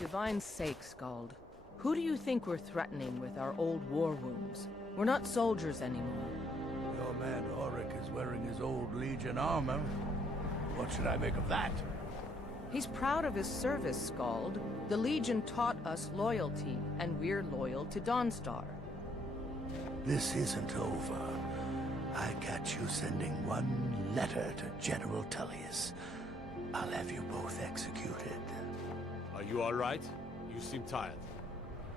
Divine's sake, Skald. Who do you think we're threatening with our old war wounds? We're not soldiers anymore. Your man Auric is wearing his old Legion armor. What should I make of that? He's proud of his service, Skald. The Legion taught us loyalty, and we're loyal to Dawnstar. This isn't over. I catch you sending one letter to General Tullius. I'll have you both executed. Are you all right? You seem tired.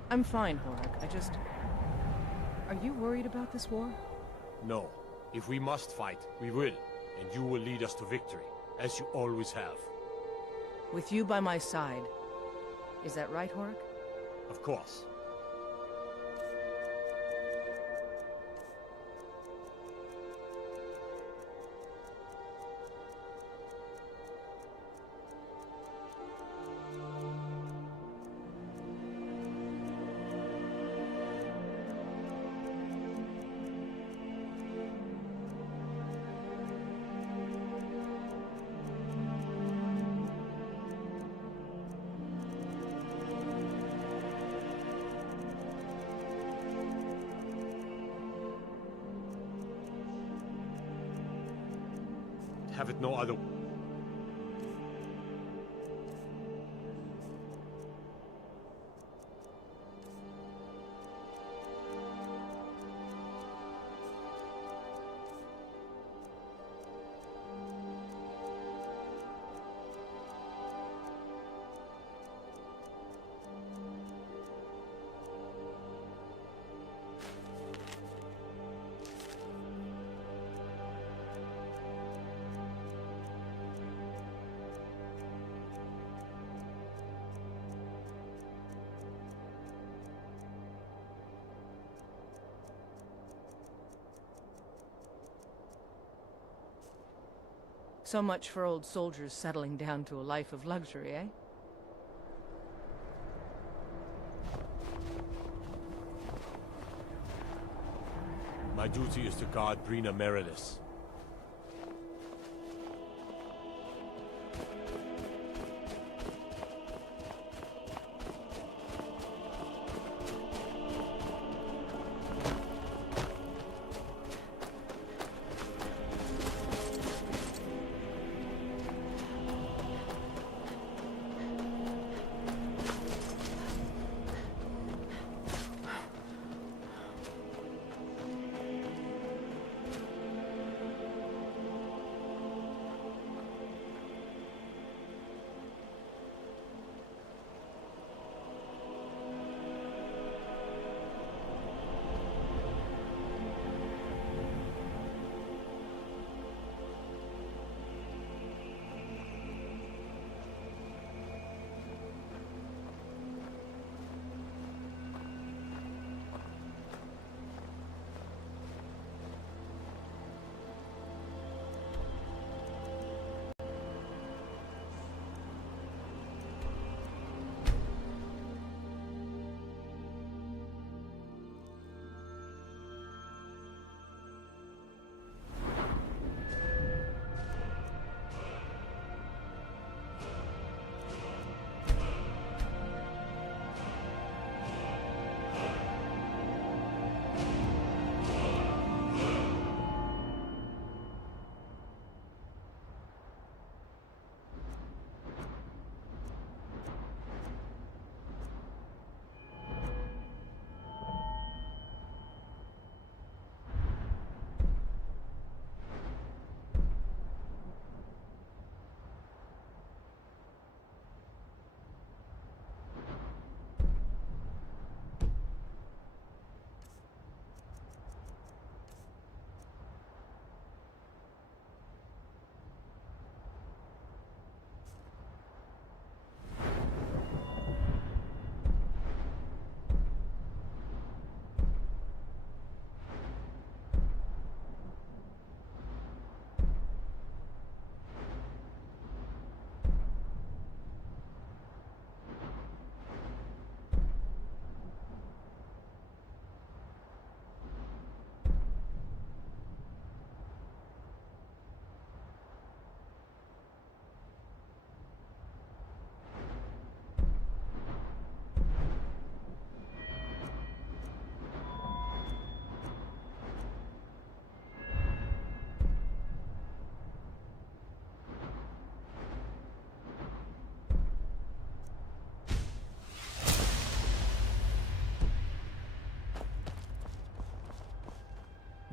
I'm fine, Horik. Are you worried about this war? No. If we must fight, we will. And you will lead us to victory, as you always have. With you by my side. Is that right, Horik? Of course. Have it no other. So much for old soldiers settling down to a life of luxury, eh? My duty is to guard Brina Meredith.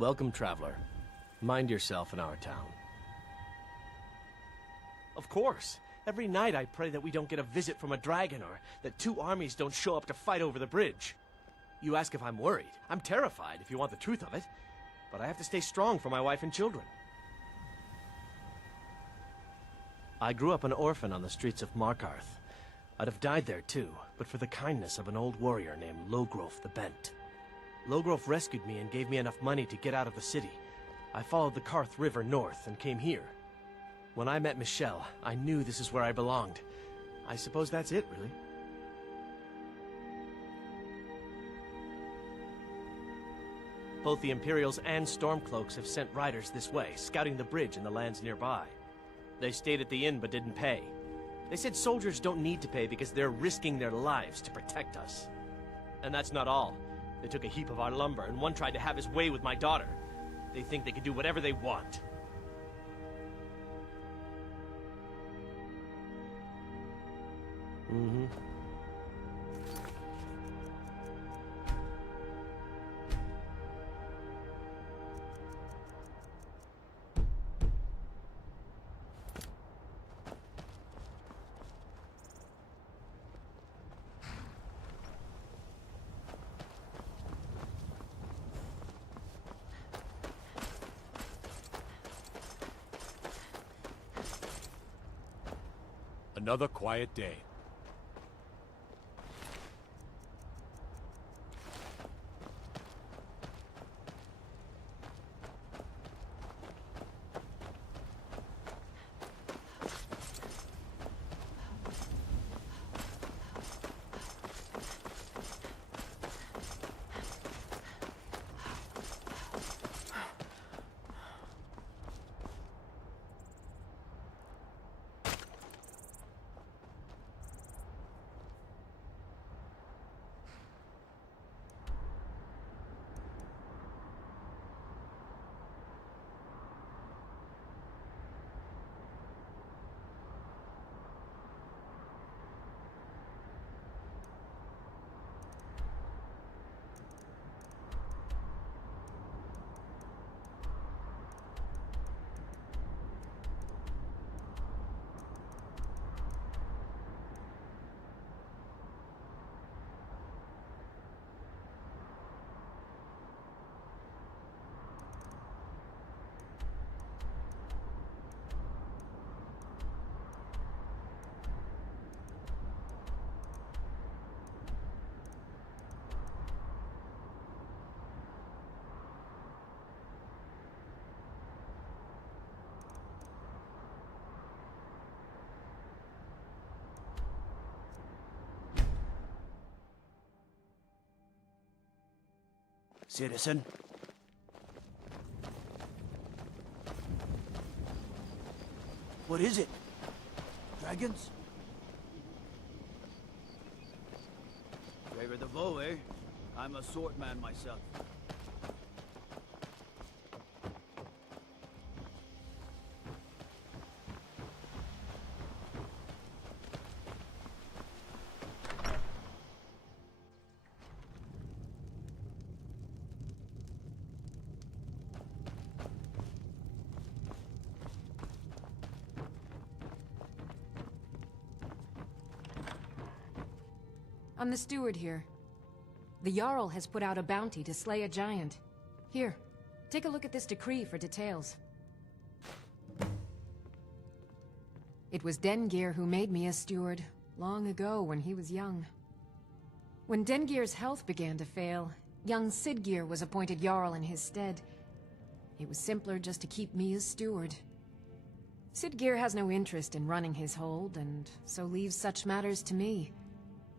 Welcome, traveler. Mind yourself in our town. Of course. Every night I pray that we don't get a visit from a dragon or that two armies don't show up to fight over the bridge. You ask if I'm worried. I'm terrified, if you want the truth of it. But I have to stay strong for my wife and children. I grew up an orphan on the streets of Markarth. I'd have died there too, but for the kindness of an old warrior named Logrove the Bent. Logrove rescued me and gave me enough money to get out of the city. I followed the Karth River north and came here. When I met Michelle, I knew this is where I belonged. I suppose that's it, really. Both the Imperials and Stormcloaks have sent riders this way, scouting the bridge and the lands nearby. They stayed at the inn but didn't pay. They said soldiers don't need to pay because they're risking their lives to protect us. And that's not all. They took a heap of our lumber, and one tried to have his way with my daughter. They think they can do whatever they want. Mm-hmm. Another quiet day. Citizen? What is it? Dragons? Favor the bow, eh? I'm a swordman myself. I'm the steward here. The Jarl has put out a bounty to slay a giant. Here, take a look at this decree for details. It was Dengir who made me a steward, long ago when he was young. When Dengir's health began to fail, young Sidgir was appointed Jarl in his stead. It was simpler just to keep me as steward. Sidgir has no interest in running his hold, and so leaves such matters to me.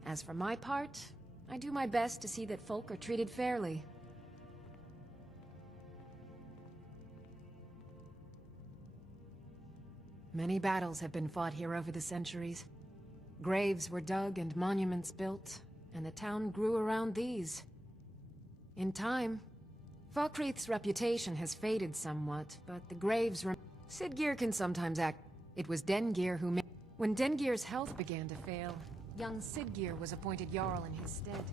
As for my part, I do my best to see that folk are treated fairly. Many battles have been fought here over the centuries. Graves were dug and monuments built, and the town grew around these. In time, Falkreath's reputation has faded somewhat, but the graves Sidgir can sometimes act. It was Dengir who made... When Dengir's health began to fail, young Sidgir was appointed Jarl in his stead.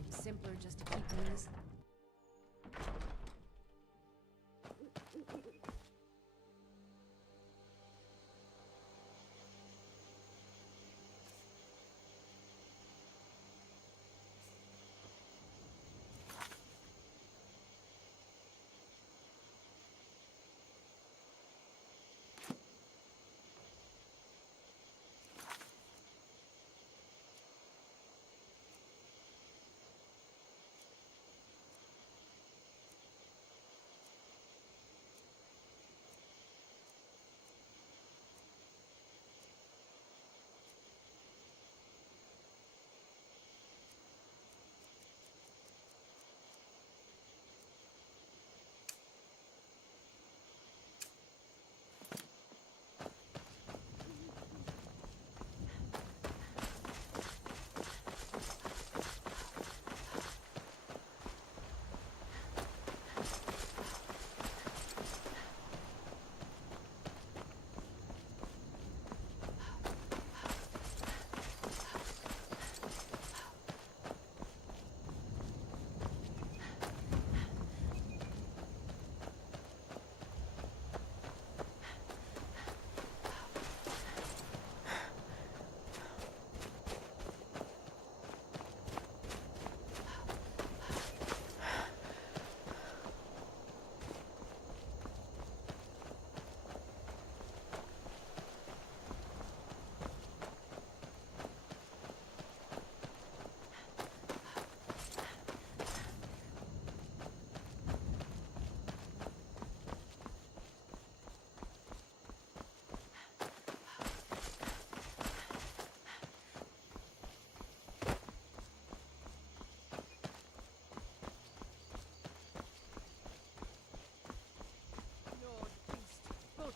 It was simpler just to keep me as...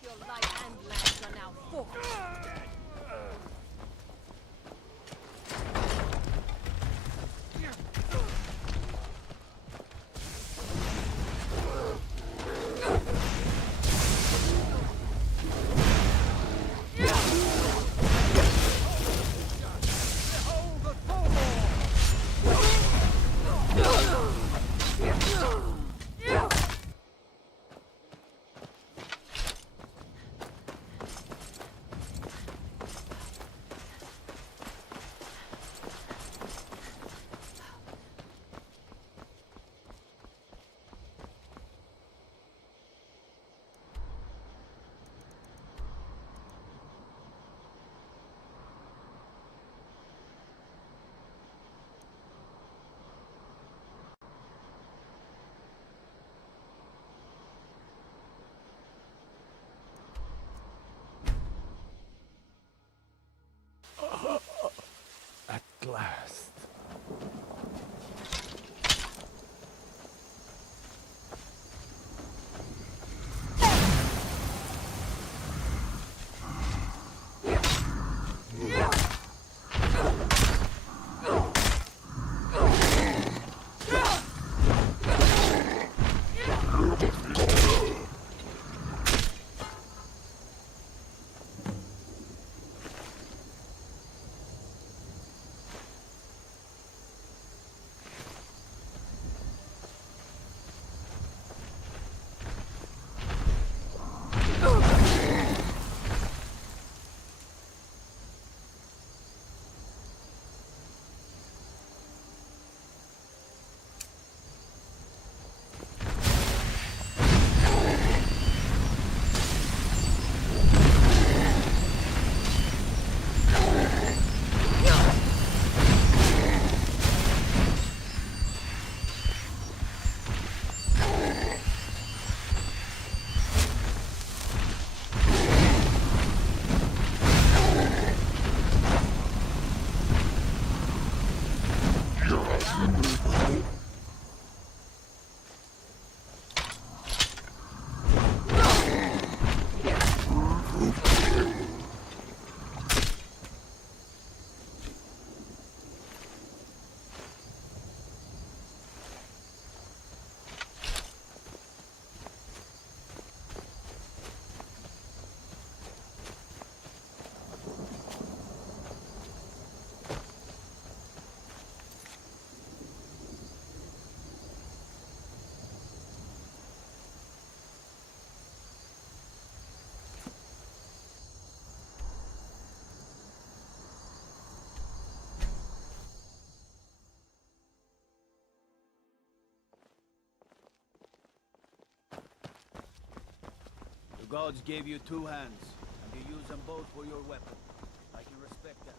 Your life and lands are now forfeit. At last. The gods gave you two hands, and you use them both for your weapon. I can respect that.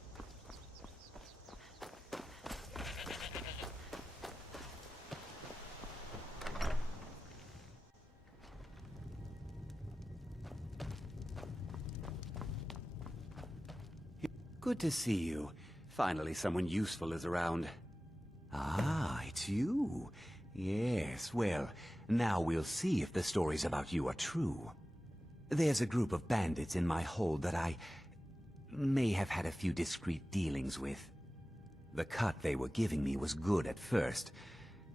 Good to see you. Finally, someone useful is around. Ah, it's you. Yes, well, now we'll see if the stories about you are true. There's a group of bandits in my hold that I may have had a few discreet dealings with. The cut they were giving me was good at first,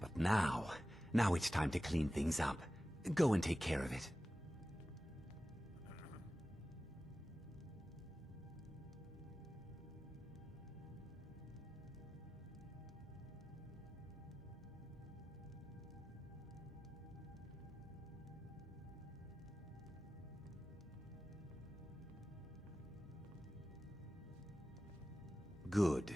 but now it's time to clean things up. Go and take care of it. Good.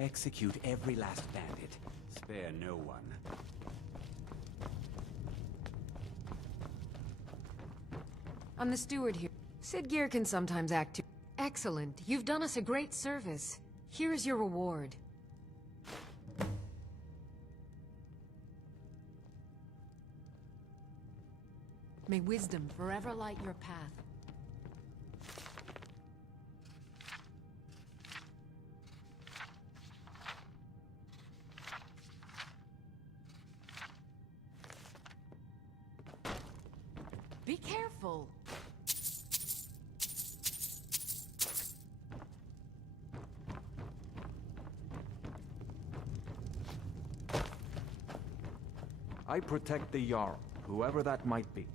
Execute every last bandit. Spare no one. I'm the steward here. Sid Gear can sometimes act too... Excellent. You've done us a great service. Here is your reward. May wisdom forever light your path. Be careful. I protect the Jarl, whoever that might be.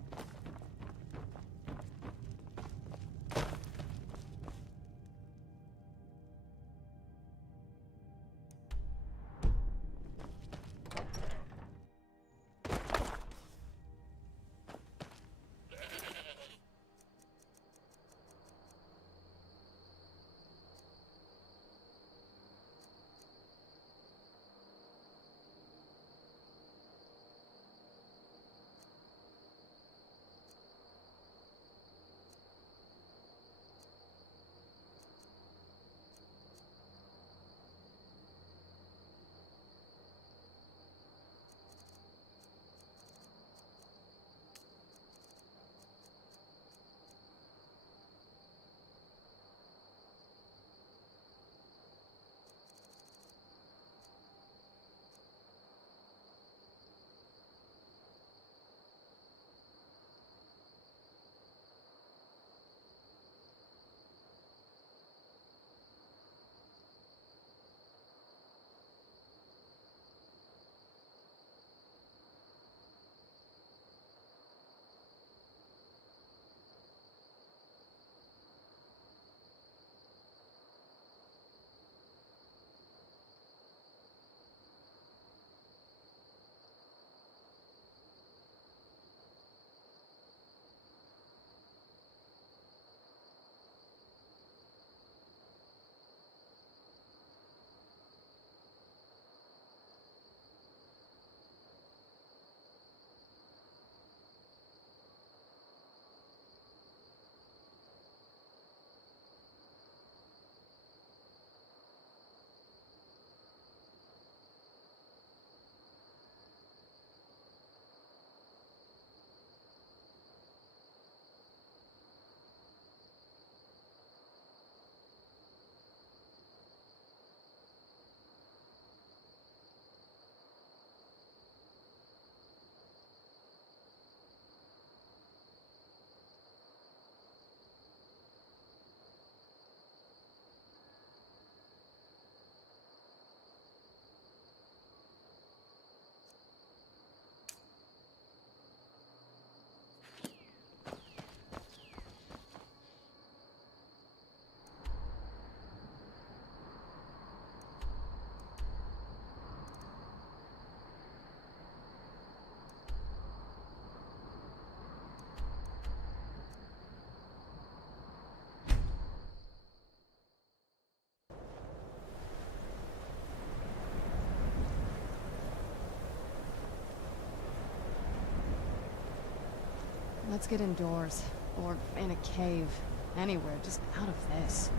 Let's get indoors. Or in a cave. Anywhere, just out of this.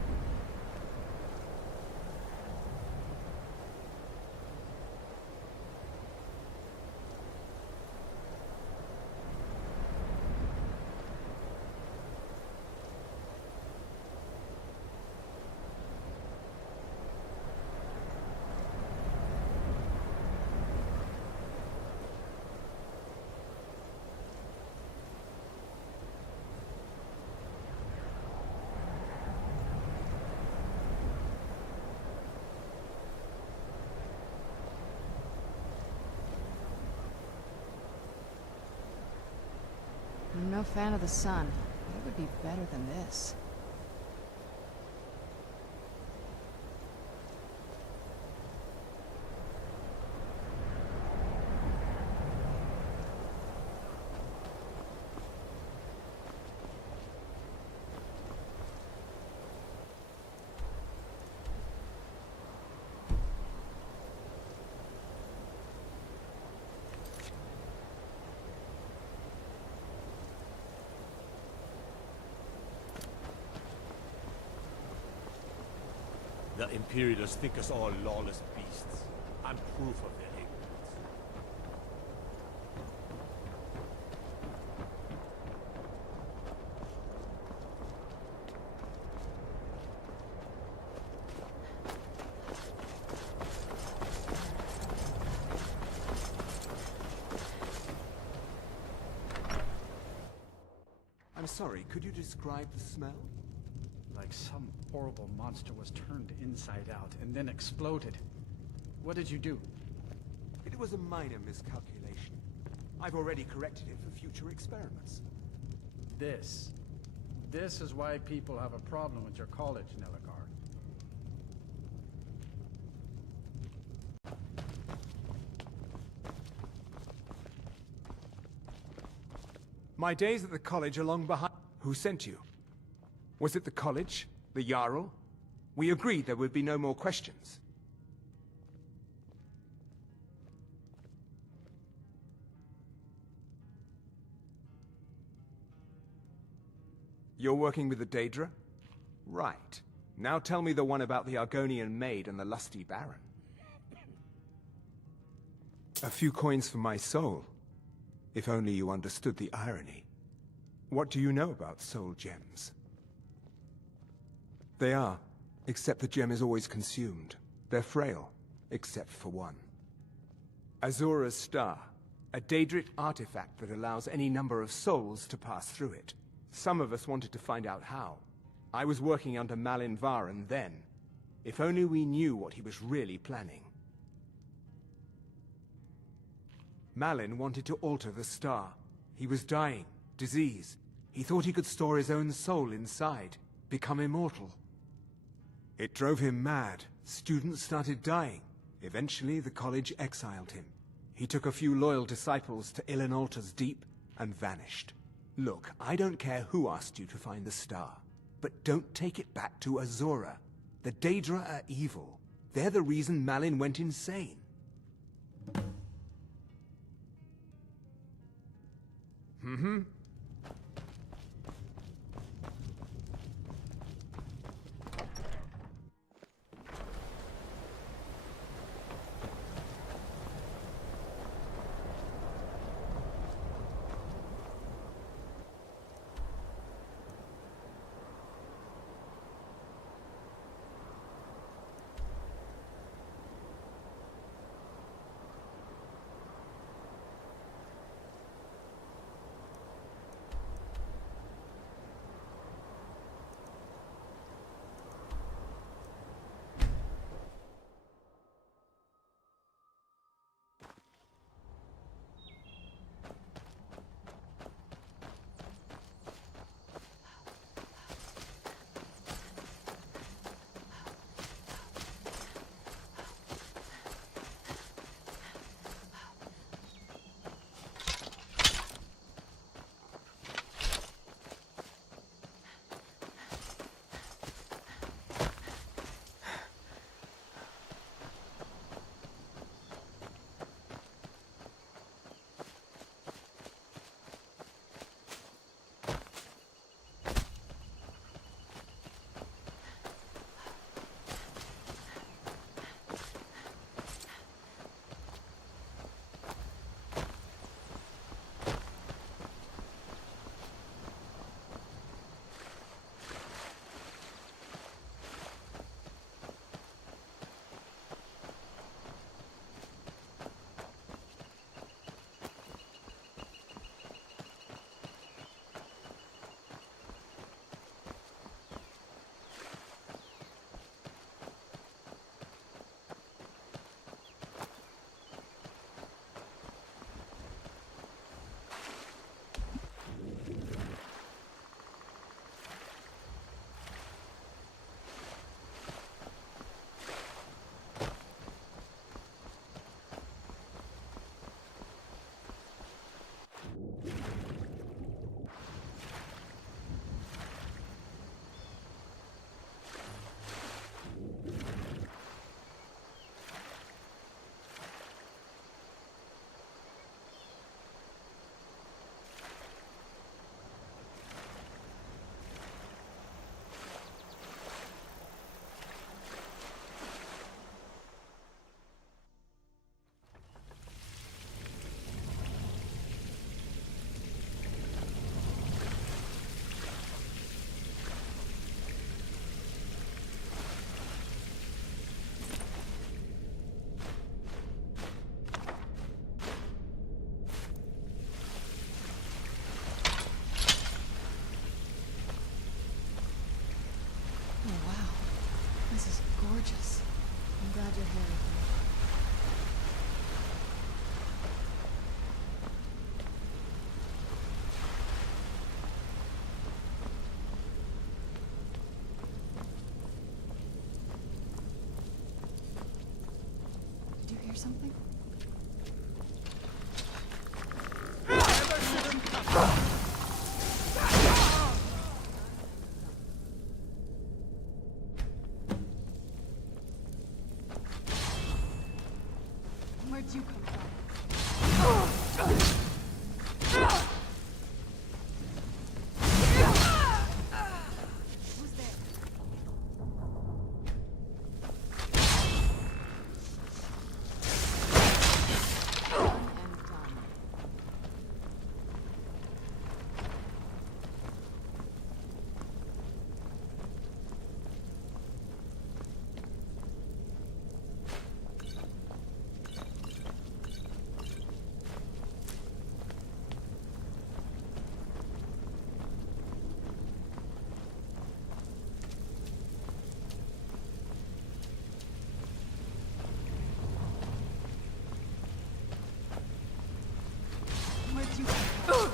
I'm no fan of the sun. It would be better than this. The Imperials think us all lawless beasts. I'm proof of their ignorance. I'm sorry, could you describe the smell? Like some horrible monster was turned inside out and then exploded. What did you do? It was a minor miscalculation. I've already corrected it for future experiments. This is why people have a problem with your college, Nelagar. My days at the college are long behind. Who sent you? Was it the college? The Jarl? We agreed there would be no more questions. You're working with the Daedra? Right. Now tell me the one about the Argonian maid and the lusty baron. A few coins for my soul. If only you understood the irony. What do you know about soul gems? They are, except the gem is always consumed. They're frail, except for one. Azura's Star, a Daedric artifact that allows any number of souls to pass through it. Some of us wanted to find out how. I was working under Malin Varen then. If only we knew what he was really planning. Malin wanted to alter the star. He was dying, disease. He thought he could store his own soul inside, become immortal. It drove him mad. Students started dying. Eventually, the college exiled him. He took a few loyal disciples to Illinalta's Deep and vanished. Look, I don't care who asked you to find the star, but don't take it back to Azura. The Daedra are evil. They're the reason Malin went insane. Mm-hmm. something? Where'd you come from? Who's there? Done and done. Where'd you come from?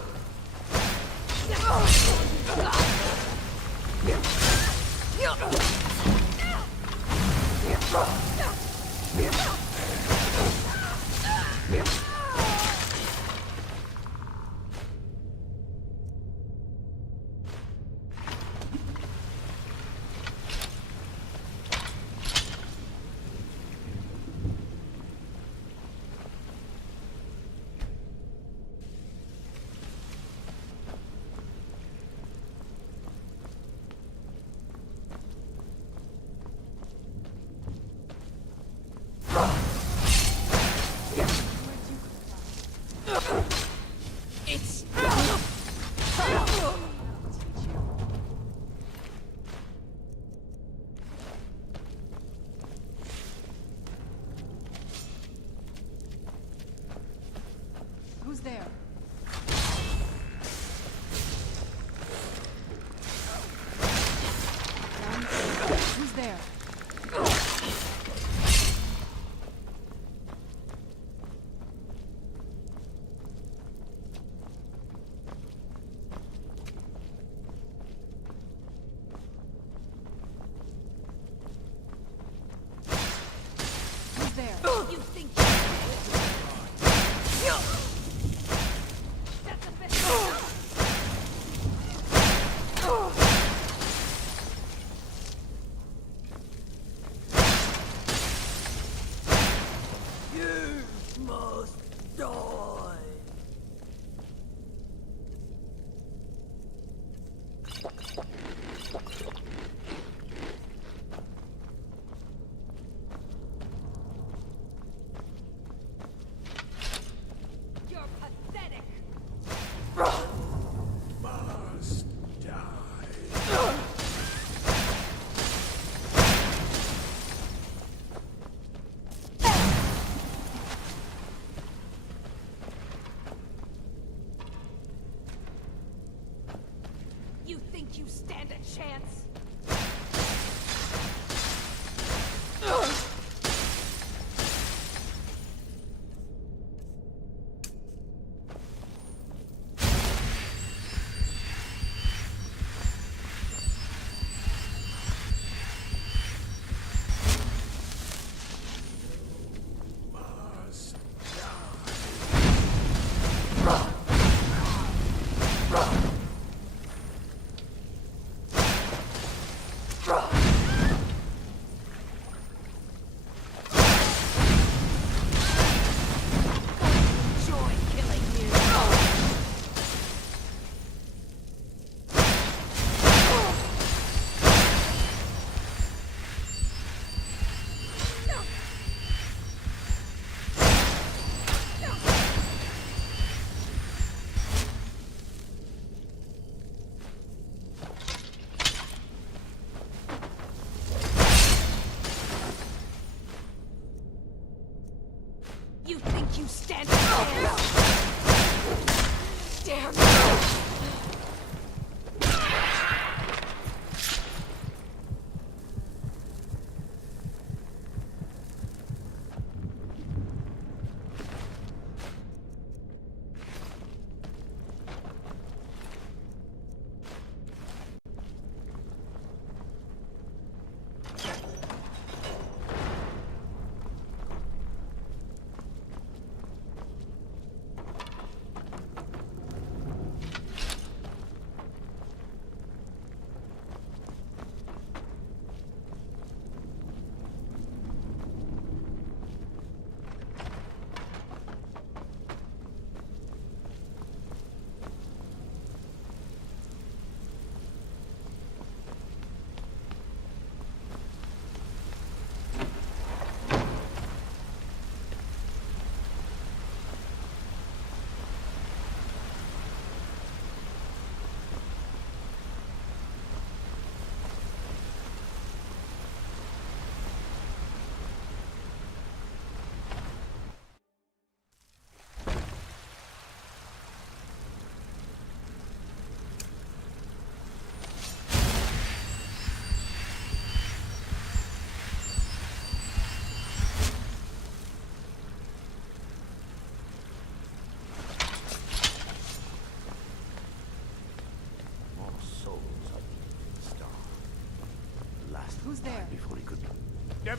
It's... Who's there? Who's there? Who's there? You think that's a bit... You must die. You're pathetic! Must die. You think you stand a chance? Must Enjoy killing you! You think you stand a chance? Damn you!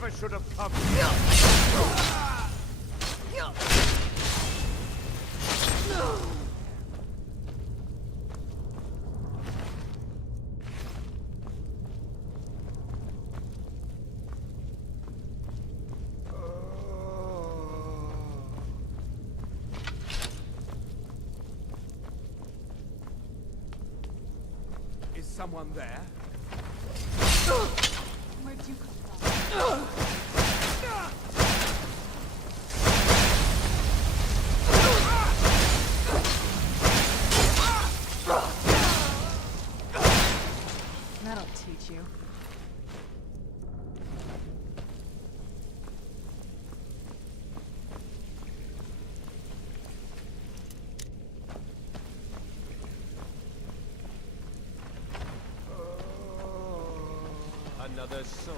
never should have come. Is someone there? Where'd you come from? That'll teach you. Another soul.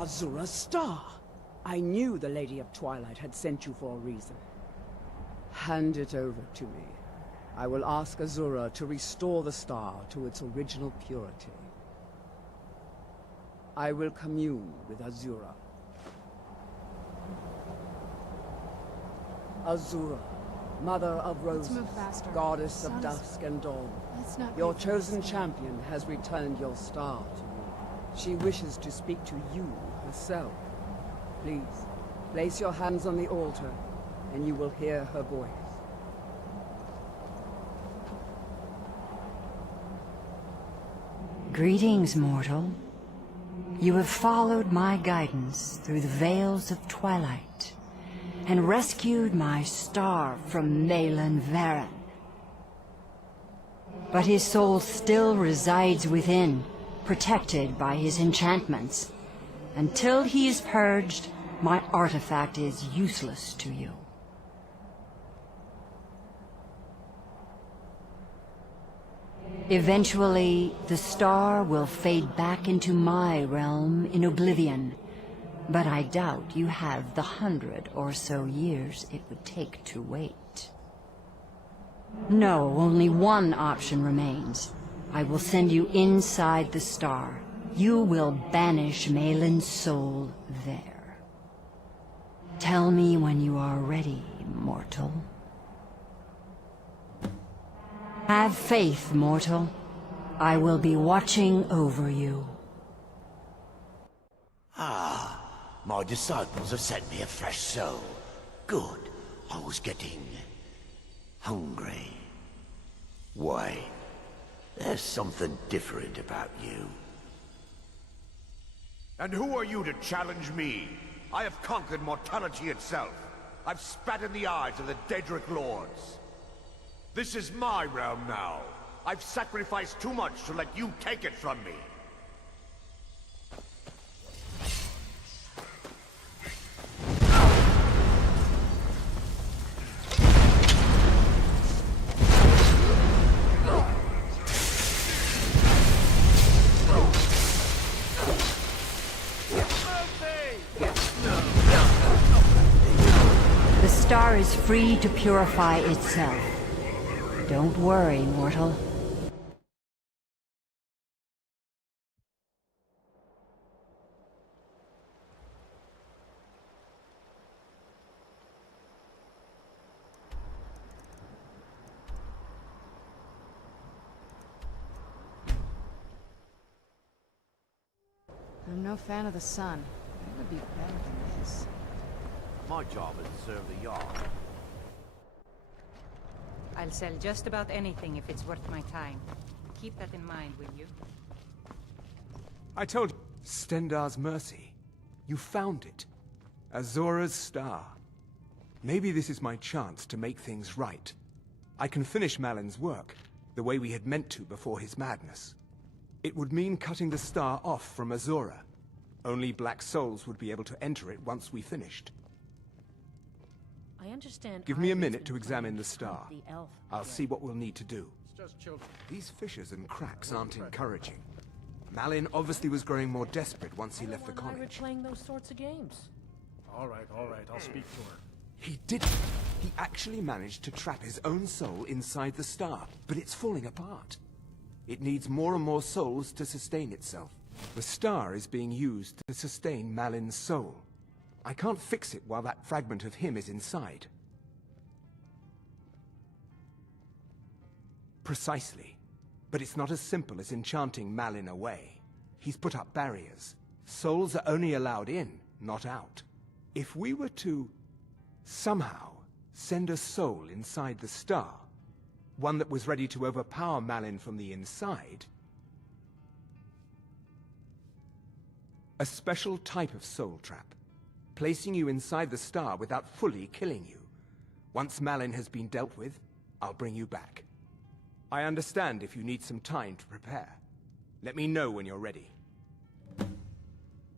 Azura's star! I knew the Lady of Twilight had sent you for a reason. Hand it over to me. I will ask Azura to restore the star to its original purity. I will commune with Azura. Azura, Mother of Roses, move faster. Goddess of Sun's- dusk and dawn, Let's not your be chosen fast. champion has returned your star to you. She wishes to speak to you herself. Please, place your hands on the altar, and you will hear her voice. Greetings, mortal. You have followed my guidance through the veils of twilight and rescued my star from Malin Varen. But his soul still resides within, protected by his enchantments. Until he is purged, my artifact is useless to you. Eventually, the star will fade back into my realm in oblivion, but I doubt you have the 100 or so years it would take to wait. No, only one option remains. I will send you inside the star. You will banish Malin's soul there. Tell me when you are ready, mortal. Have faith, mortal. I will be watching over you. Ah, my disciples have sent me a fresh soul. Good. I was getting hungry. Wait, there's something different about you. And who are you to challenge me? I have conquered mortality itself. I've spat in the eyes of the Daedric Lords. This is my realm now. I've sacrificed too much to let you take it from me. The star is free to purify itself. Don't worry, mortal. I'm no fan of the sun. It would be better than this. My job is to serve the Jarl. I'll sell just about anything if it's worth my time. Keep that in mind, will you? I told you. Stendarr's mercy. You found it. Azora's star. Maybe this is my chance to make things right. I can finish Malin's work, the way we had meant to before his madness. It would mean cutting the star off from Azora. Only Black Souls would be able to enter it once we finished. I understand. Give me a Ivan's minute been to examine planning the to star. hunt the elf I'll again. see what we'll need to do. It's just children. These fissures and cracks aren't encouraging. Malin obviously was growing more desperate once he left the Everyone and I were college. playing those sorts of games. All right, I'll speak to her. He didn't. He actually managed to trap his own soul inside the star, but it's falling apart. It needs more and more souls to sustain itself. The star is being used to sustain Malin's soul. I can't fix it while that fragment of him is inside. Precisely. But it's not as simple as enchanting Malin away. He's put up barriers. Souls are only allowed in, not out. If we were to somehow send a soul inside the star, one that was ready to overpower Malin from the inside, a special type of soul trap, placing you inside the star without fully killing you. Once Malin has been dealt with, I'll bring you back. I understand if you need some time to prepare. Let me know when you're ready.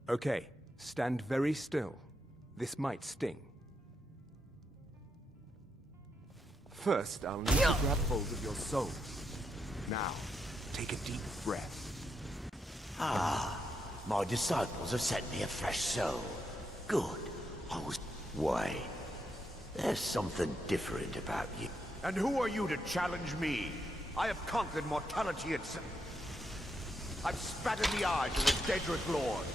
Okay, stand very still. This might sting. First, I'll need to grab hold of your soul. Now, take a deep breath. Ah, my disciples have sent me a fresh soul. Good. I was... Wait, there's something different about you. And who are you to challenge me? I have conquered mortality itself. I've spat in the eyes of the Daedric Lords.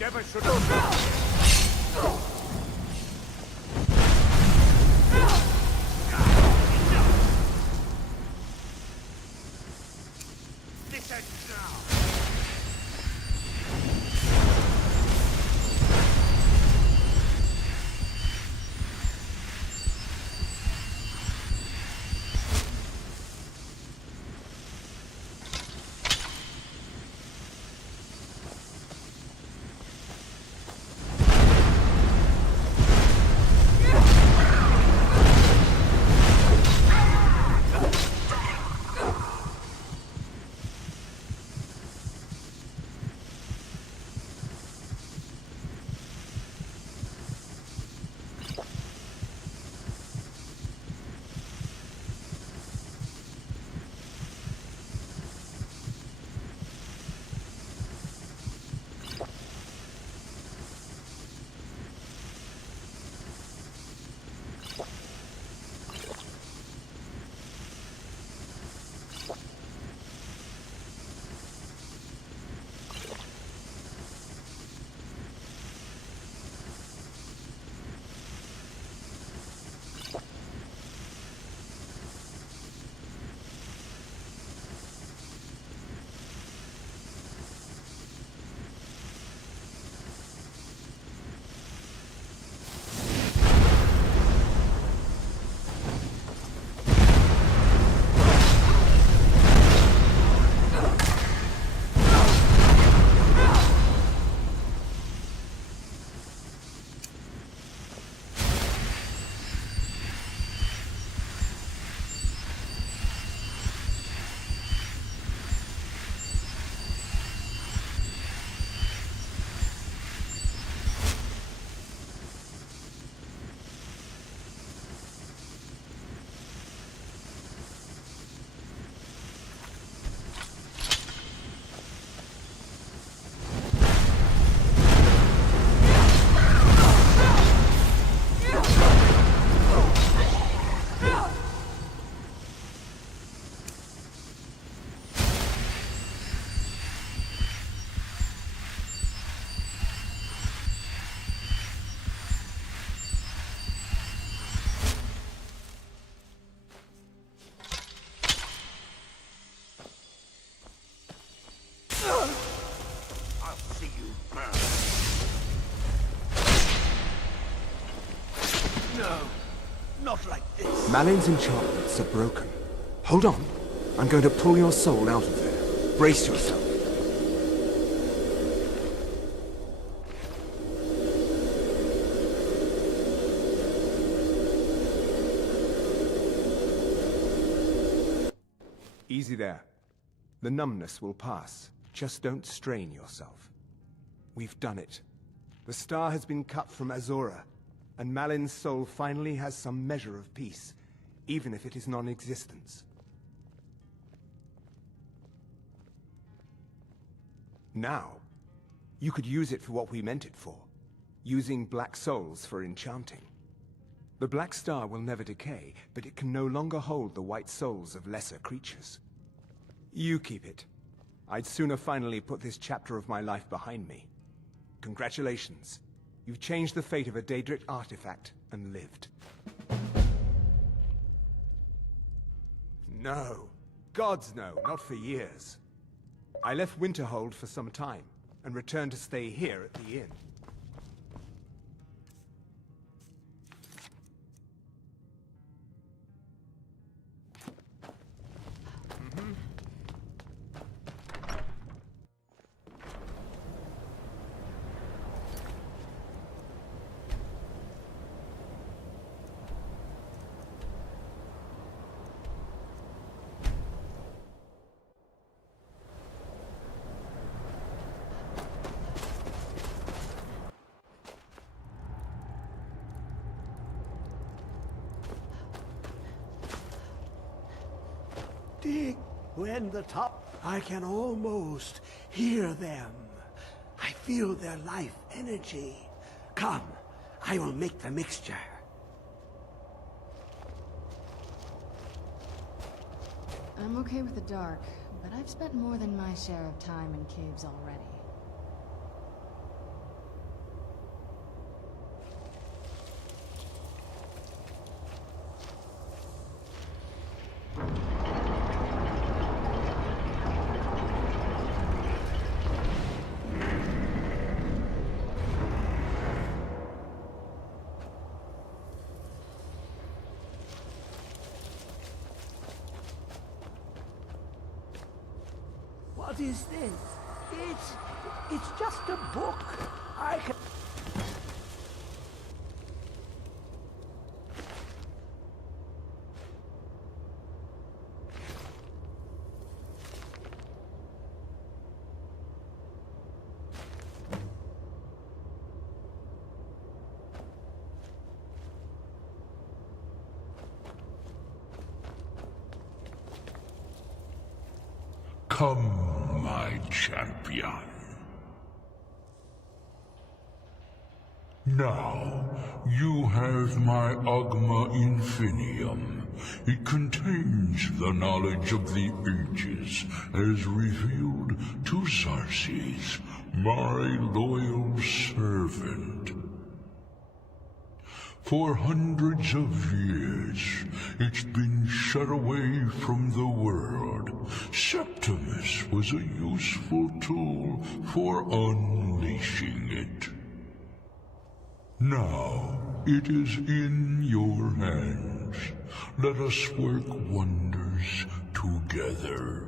Never should have... No, not like this. Malin's enchantments are broken. Hold on. I'm going to pull your soul out of there. Brace yourself. Easy there. The numbness will pass. Just don't strain yourself. We've done it. The star has been cut from Azura, and Malin's soul finally has some measure of peace, even if it is non-existence. Now, you could use it for what we meant it for, using black souls for enchanting. The Black Star will never decay, but it can no longer hold the white souls of lesser creatures. You keep it. I'd sooner finally put this chapter of my life behind me. Congratulations. You've changed the fate of a Daedric artifact and lived. No. Gods no, not for years. I left Winterhold for some time, and returned to stay here at the inn. Dig when the top, I can almost hear them. I feel their life energy. Come, I will make the mixture. I'm okay with the dark, but I've spent more than my share of time in caves already. What is this? It's just a book. I can... Come, my champion. Now, you have my Agma Infinium. It contains the knowledge of the ages, as revealed to Xarxes, my loyal servant. For hundreds of years, it's been shut away from the world. Septimus was a useful tool for unleashing it. Now, it is in your hands. Let us work wonders together.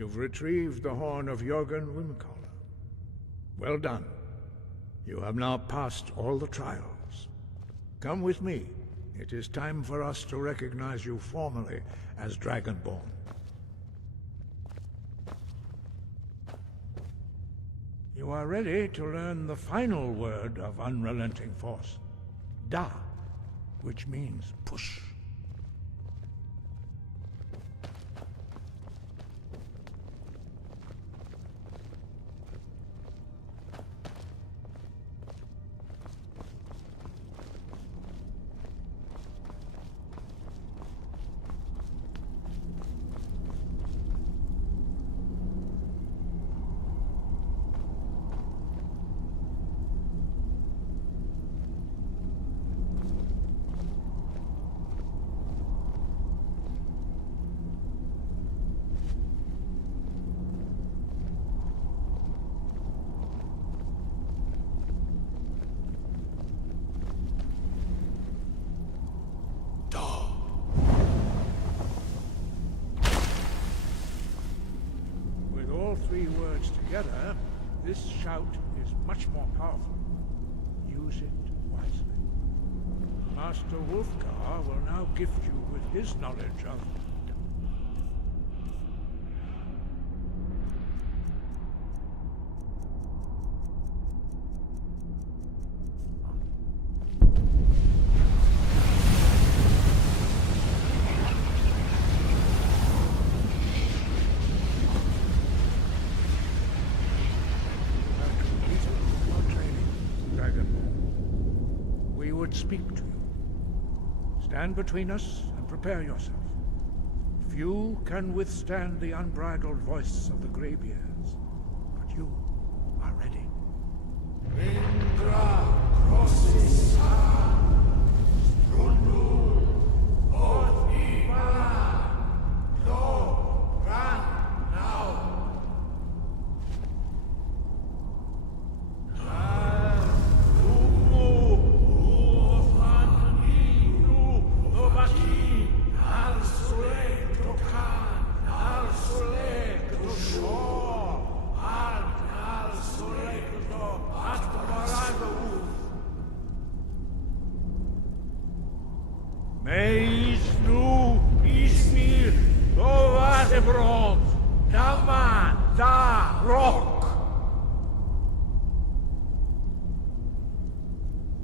You've retrieved the horn of Jörgen Windcaller. Well done. You have now passed all the trials. Come with me. It is time for us to recognize you formally as Dragonborn. You are ready to learn the final word of Unrelenting Force. Da, which means push. Three words together, this shout is much more powerful. Use it wisely. Master Wolfgar will now gift you with his knowledge of... speak to you. Stand between us and prepare yourself. Few can withstand the unbridled voice of the Greybeards, but you are ready. Indra crosses Rundu, Orthibala, Lo, Ran, now.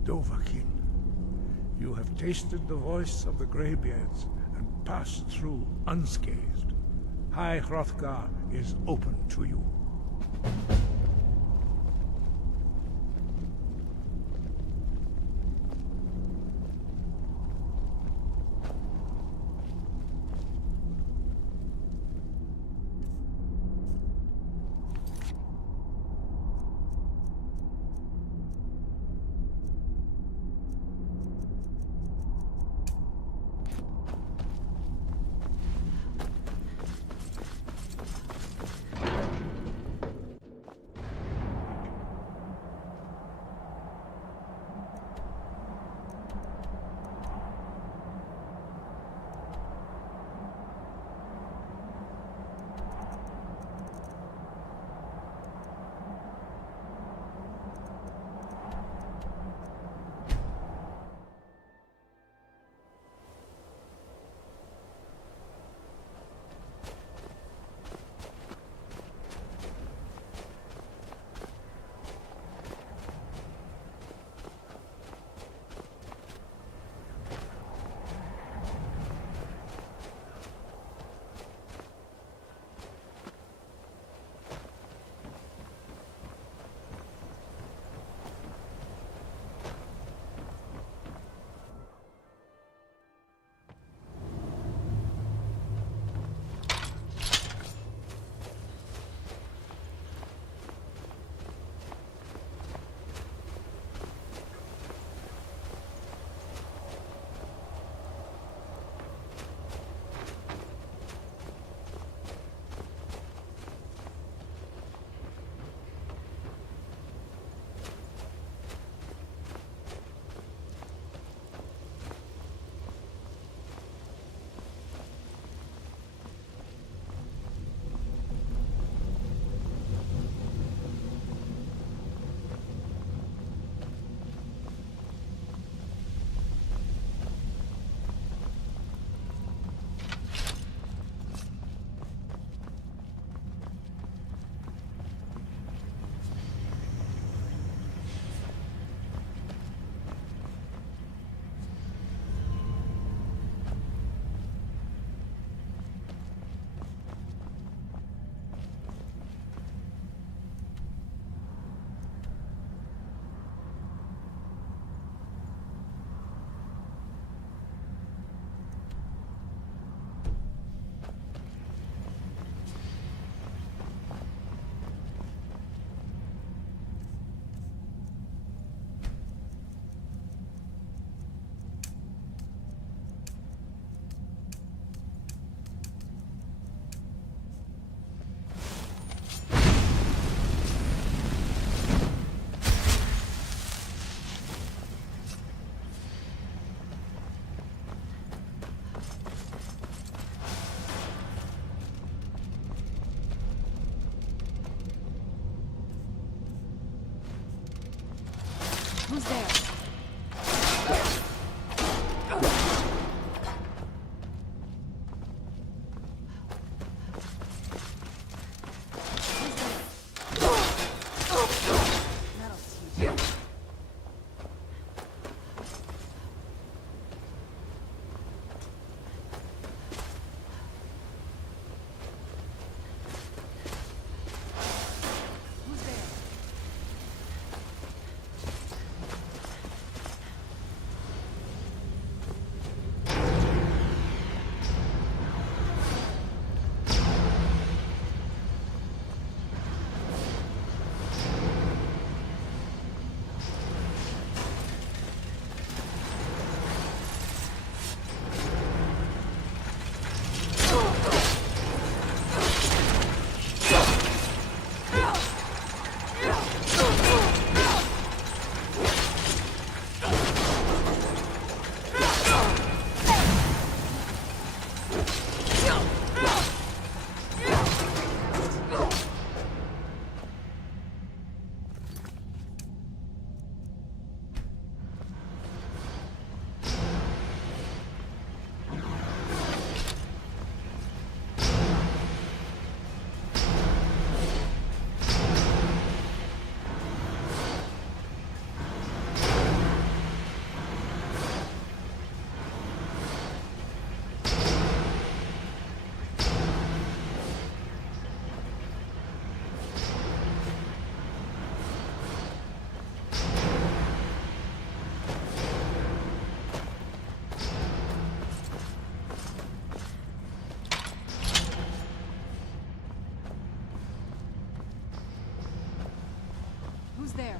Dovahkiin, you have tasted the voice of the Greybeards and passed through unscathed. High Hrothgar is open to you. Who's there? Who's there?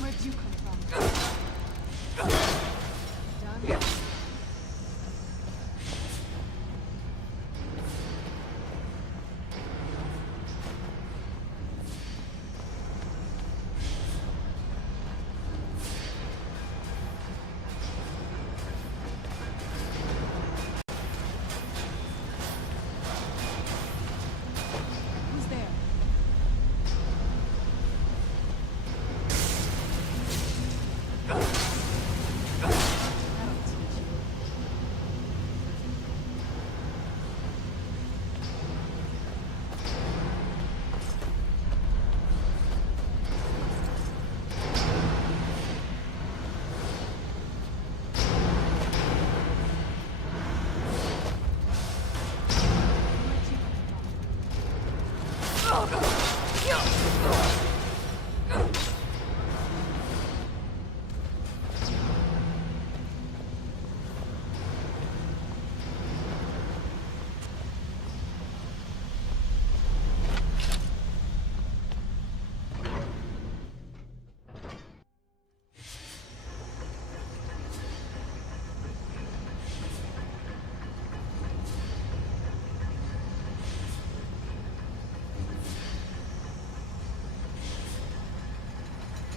Where'd you come from? Done? Who's there?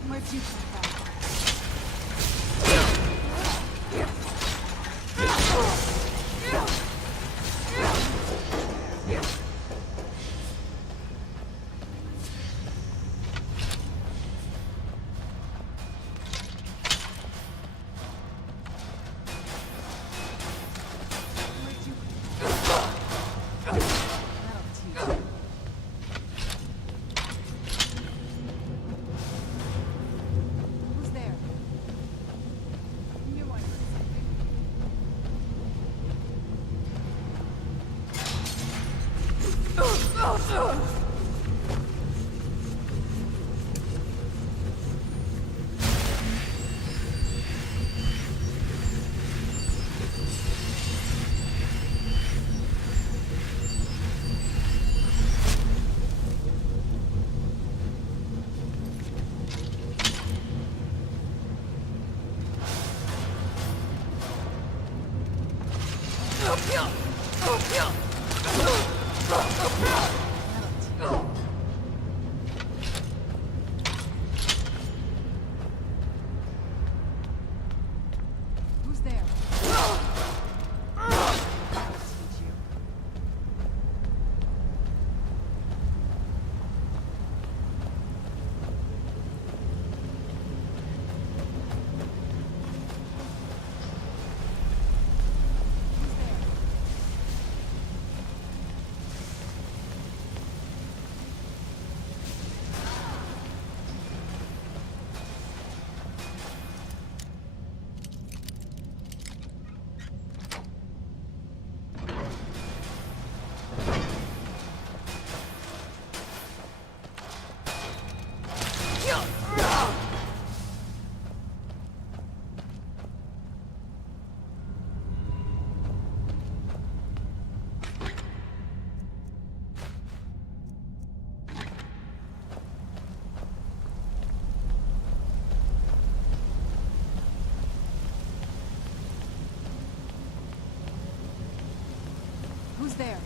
Where'd you come from? Who's there? Knew I heard something. Who's there? Who's there?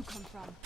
you come from?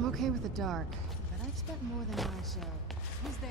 I'm okay with the dark, but I've spent more than my share. Who's there?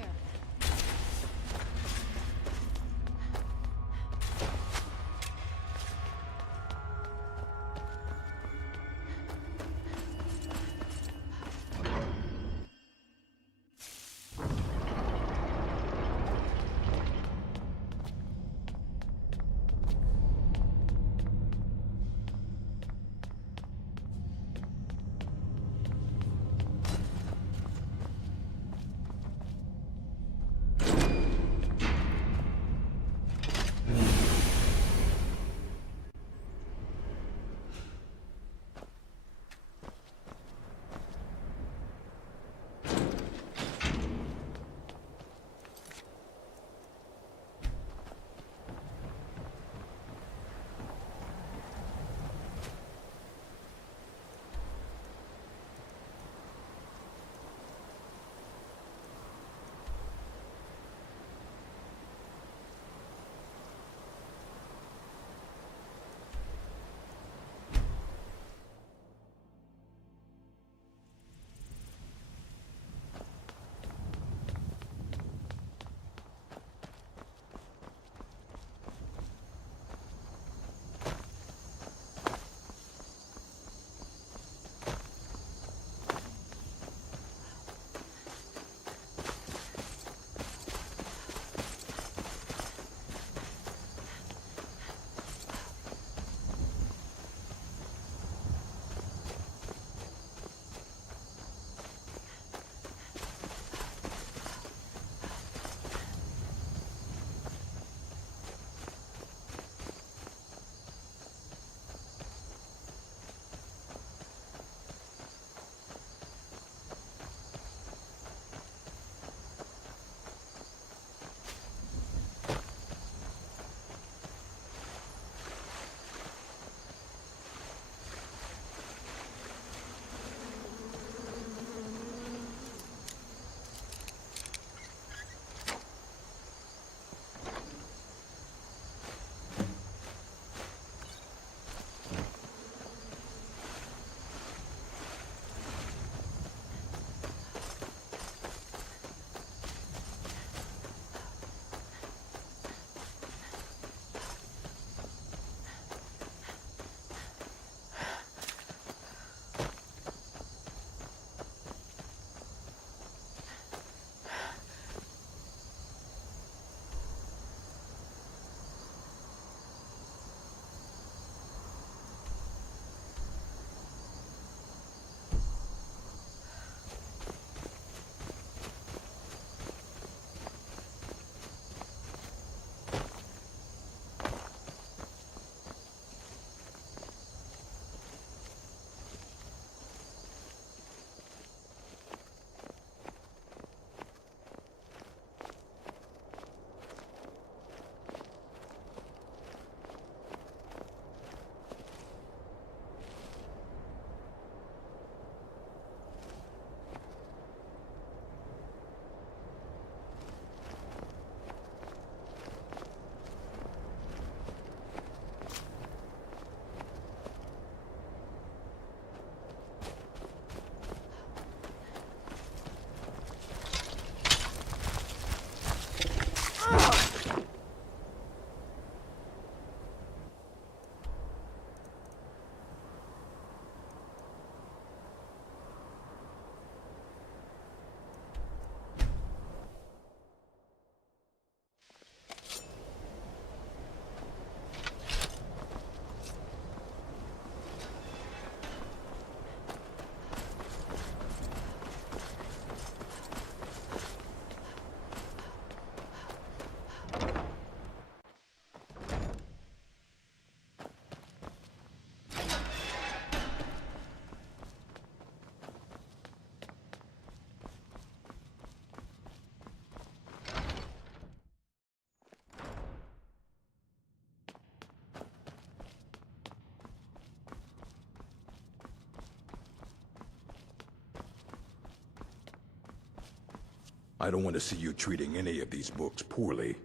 I don't want to see you treating any of these books poorly.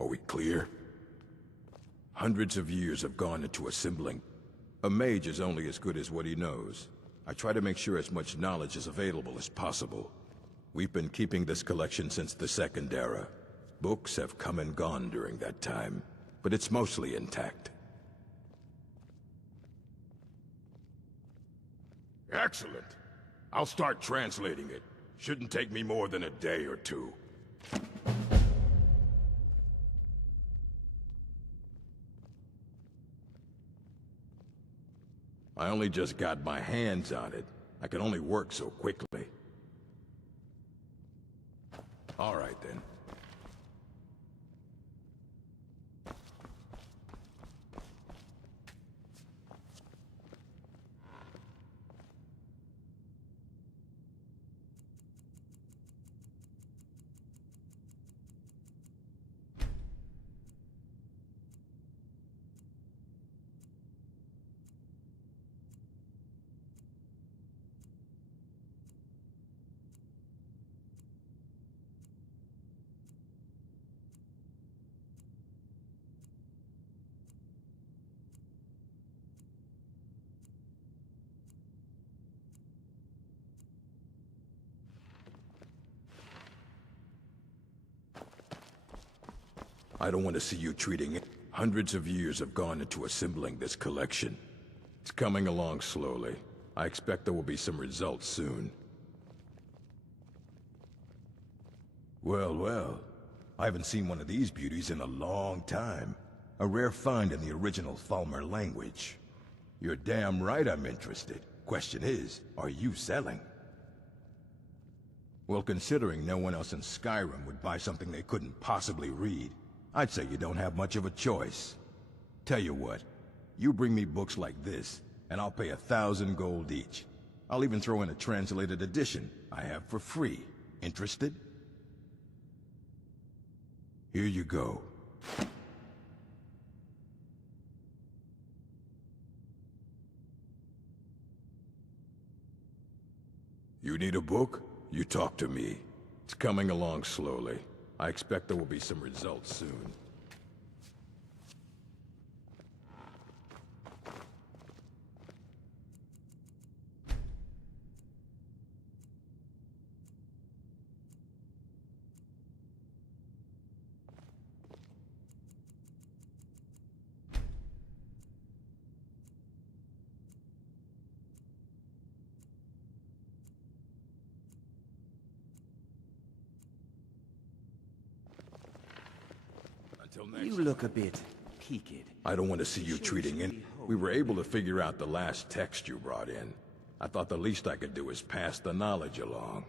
Are we clear? Hundreds of years have gone into assembling. A mage is only as good as what he knows. I try to make sure as much knowledge is available as possible. We've been keeping this collection since the Second Era. Books have come and gone during that time, but it's mostly intact. Excellent. I'll start translating it. Shouldn't take me more than a day or two. I only just got my hands on it. I can only work so quickly. All right, then. I don't want to see you treating it. Hundreds of years have gone into assembling this collection. It's coming along slowly. I expect there will be some results soon. Well, well. I haven't seen one of these beauties in a long time. A rare find in the original Falmer language. You're damn right I'm interested. Question is, are you selling? Well, considering no one else in Skyrim would buy something they couldn't possibly read, I'd say you don't have much of a choice. Tell you what, you bring me books like this, and I'll pay 1,000 gold each. I'll even throw in a translated edition I have for free. Interested? Here you go. You need a book? You talk to me. It's coming along slowly. I expect there will be some results soon. You look a bit peaked. I don't want to see you treating it. We were able to figure out the last text you brought in. I thought the least I could do is pass the knowledge along.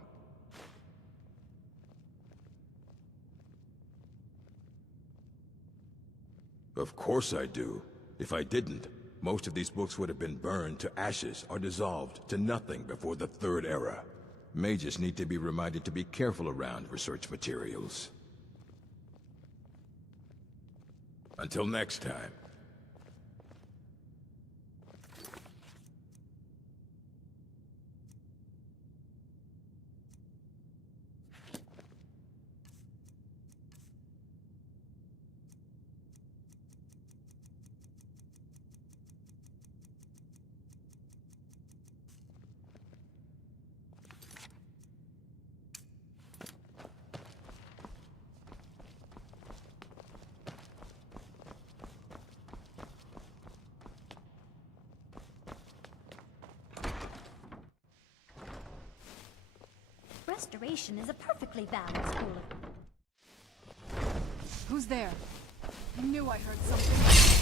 Of course I do. If I didn't, most of these books would have been burned to ashes or dissolved to nothing before the Third Era. Mages need to be reminded to be careful around research materials. Until next time. Restoration is a perfectly balanced cooler. Who's there? I knew I heard something.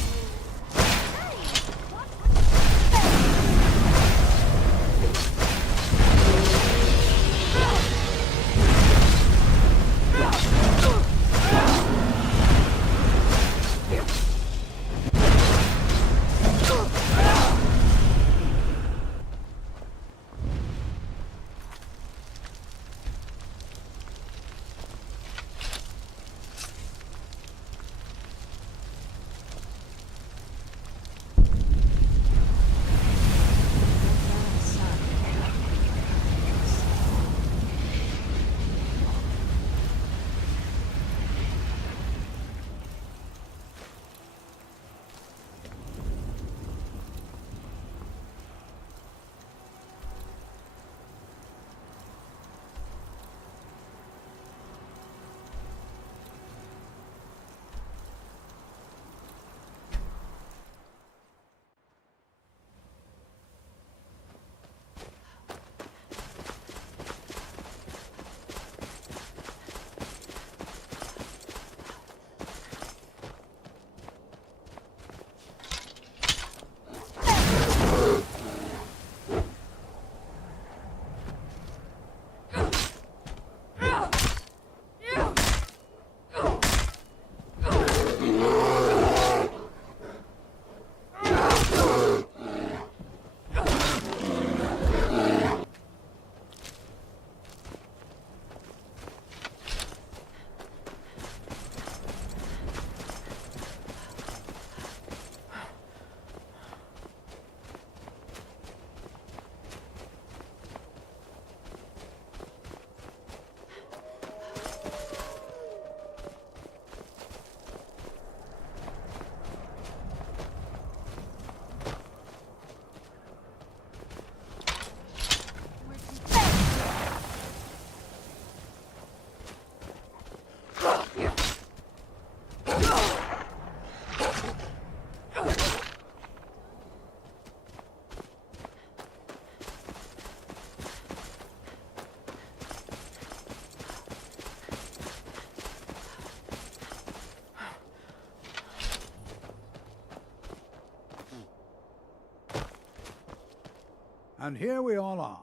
And here we all are.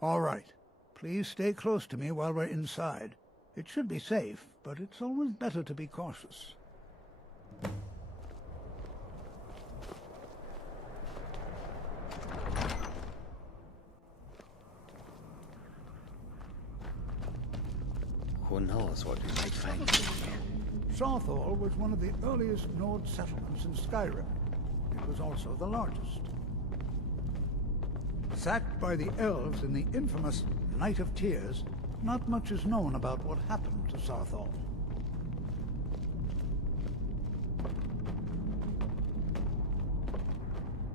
All right. Please stay close to me while we're inside. It should be safe, but it's always better to be cautious. Who knows what we might find here? Sarthal was one of the earliest Nord settlements in Skyrim. It was also the largest. Sacked by the elves in the infamous Night of Tears, not much is known about what happened to Sarthal.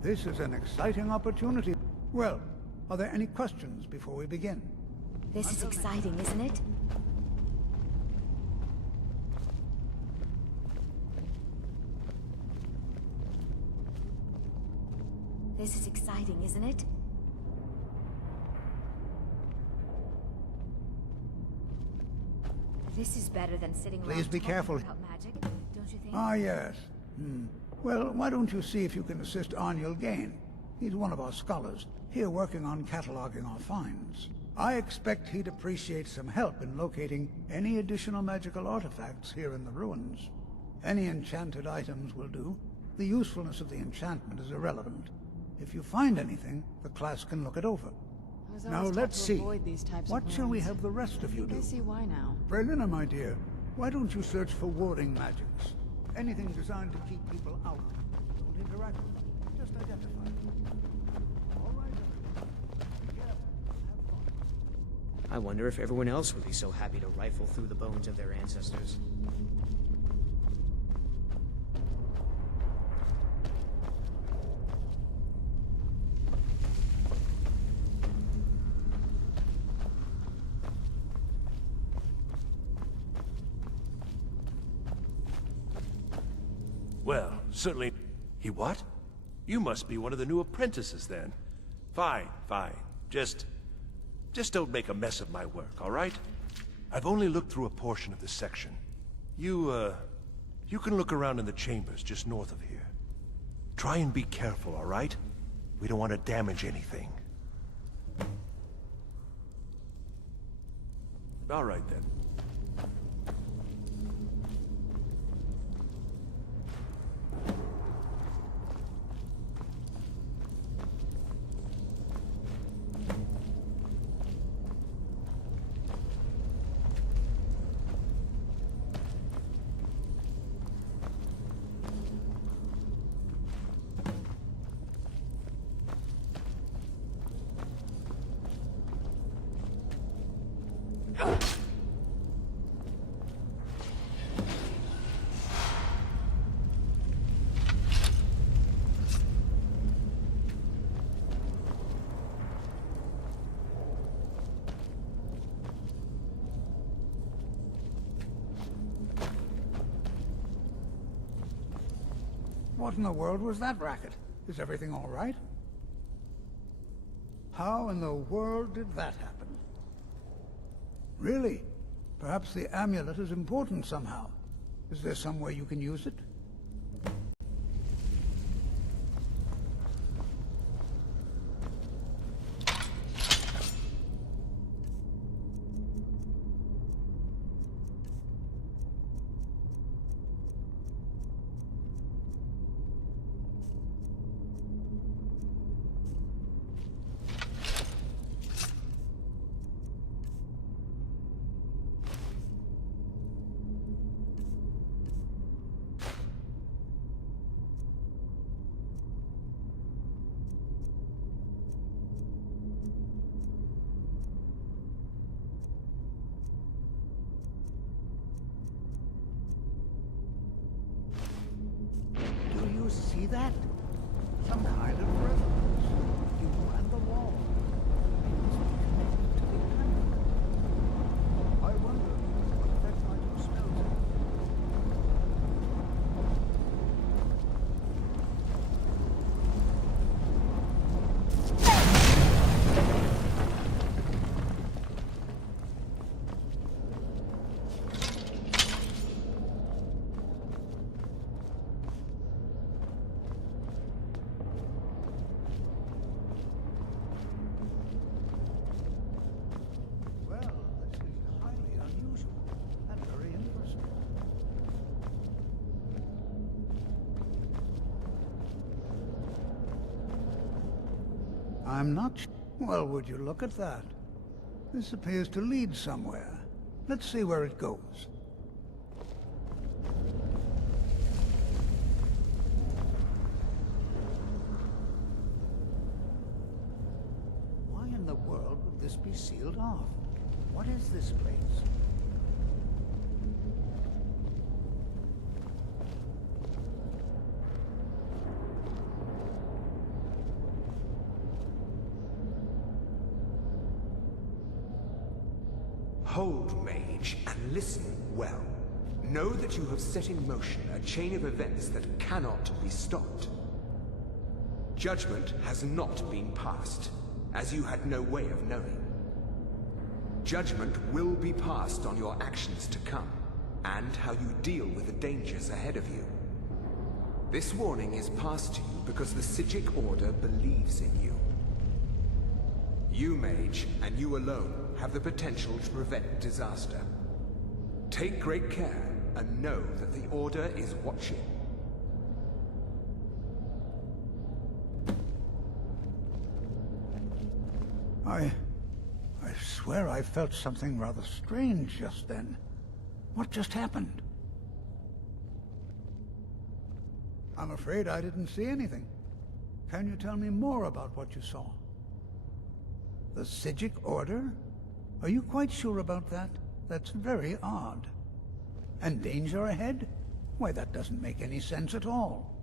This is an exciting opportunity. Well, are there any questions before we begin? This is exciting, isn't it? This is exciting, isn't it? This is better than sitting around Please be talking careful. about magic, don't you think? Ah, yes. Well, why don't you see if you can assist Arniel Gain? He's one of our scholars, here working on cataloging our finds. I expect he'd appreciate some help in locating any additional magical artifacts here in the ruins. Any enchanted items will do. The usefulness of the enchantment is irrelevant. If you find anything, the class can look it over. Now let's see. What shall we have the rest of you do? I see why now. Brelina, my dear, why don't you search for warding magics? Anything designed to keep people out. Don't interact with them. Just identify them. All right, everyone. Be careful. Have fun. I wonder if everyone else would be so happy to rifle through the bones of their ancestors. Well, certainly... He what? You must be one of the new apprentices, then. Fine, fine. Just don't make a mess of my work, all right? I've only looked through a portion of this section. You can look around in the chambers just north of here. Try and be careful, all right? We don't want to damage anything. All right, then. What in the world was that racket? Is everything all right? How in the world did that happen? Really? Perhaps the amulet is important somehow. Is there some way you can use it? I'm not... Well, would you look at that? This appears to lead somewhere. Let's see where it goes. Why in the world would this be sealed off? What is this place? Hold, mage, and listen well. Know that you have set in motion a chain of events that cannot be stopped. Judgment has not been passed, as you had no way of knowing. Judgment will be passed on your actions to come, and how you deal with the dangers ahead of you. This warning is passed to you because the Psijic Order believes in you. You, mage, and you alone, have the potential to prevent disaster. Take great care, and know that the Order is watching. I swear I felt something rather strange just then. What just happened? I'm afraid I didn't see anything. Can you tell me more about what you saw? The Psijic Order? Are you quite sure about that? That's very odd. And danger ahead? Why, that doesn't make any sense at all.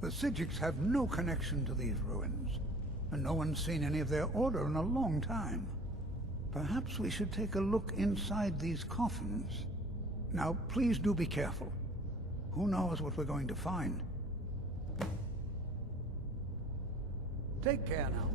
The Psijics have no connection to these ruins, and no one's seen any of their order in a long time. Perhaps we should take a look inside these coffins. Now, please do be careful. Who knows what we're going to find? Take care now.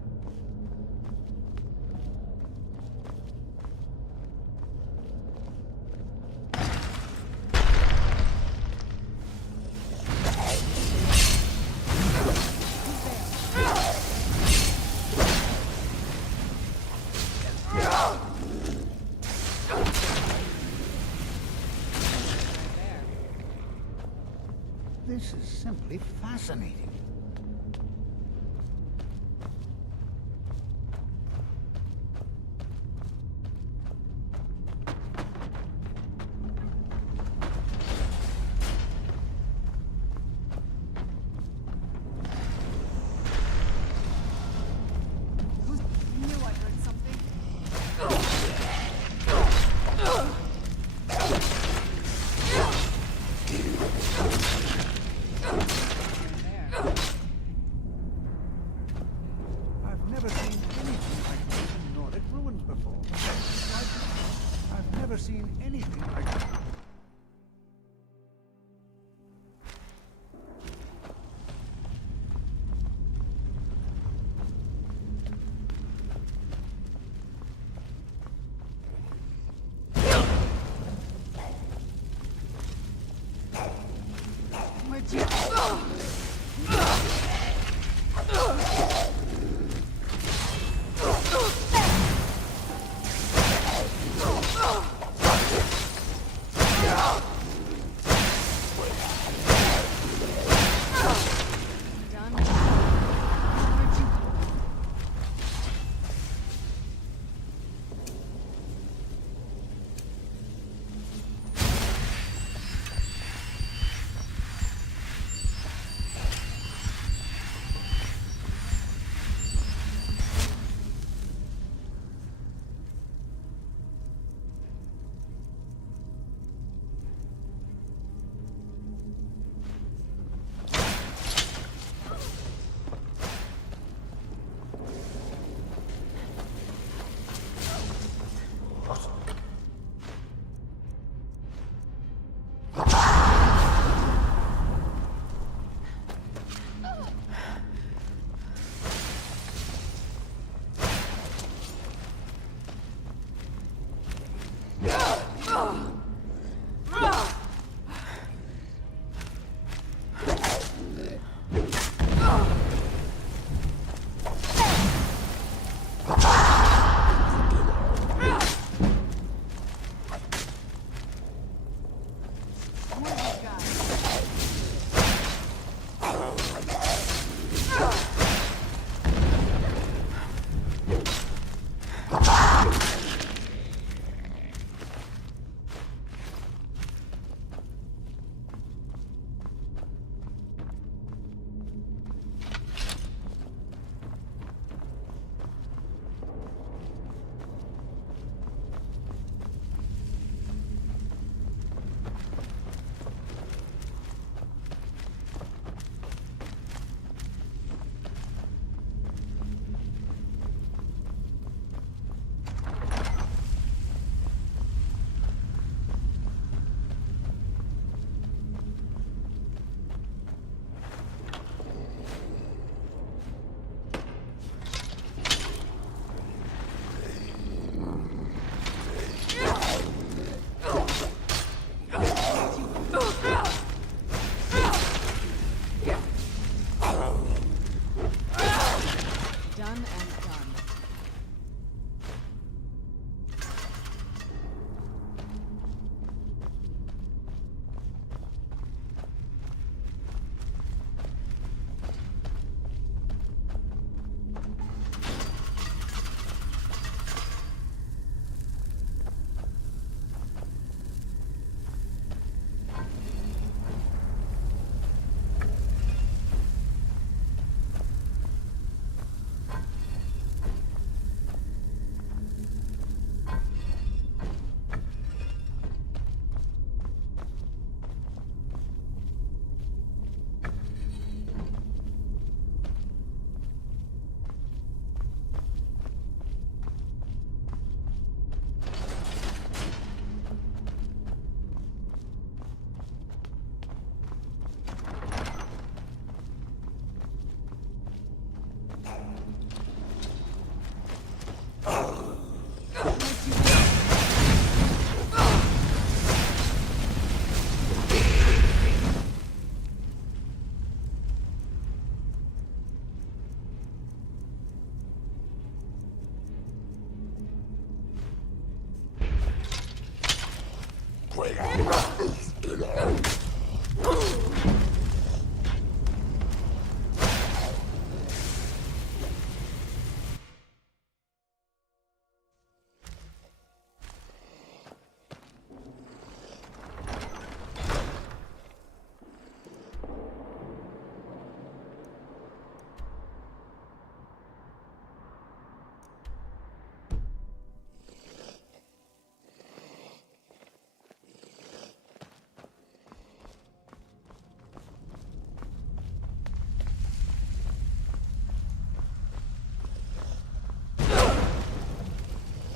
This is simply fascinating.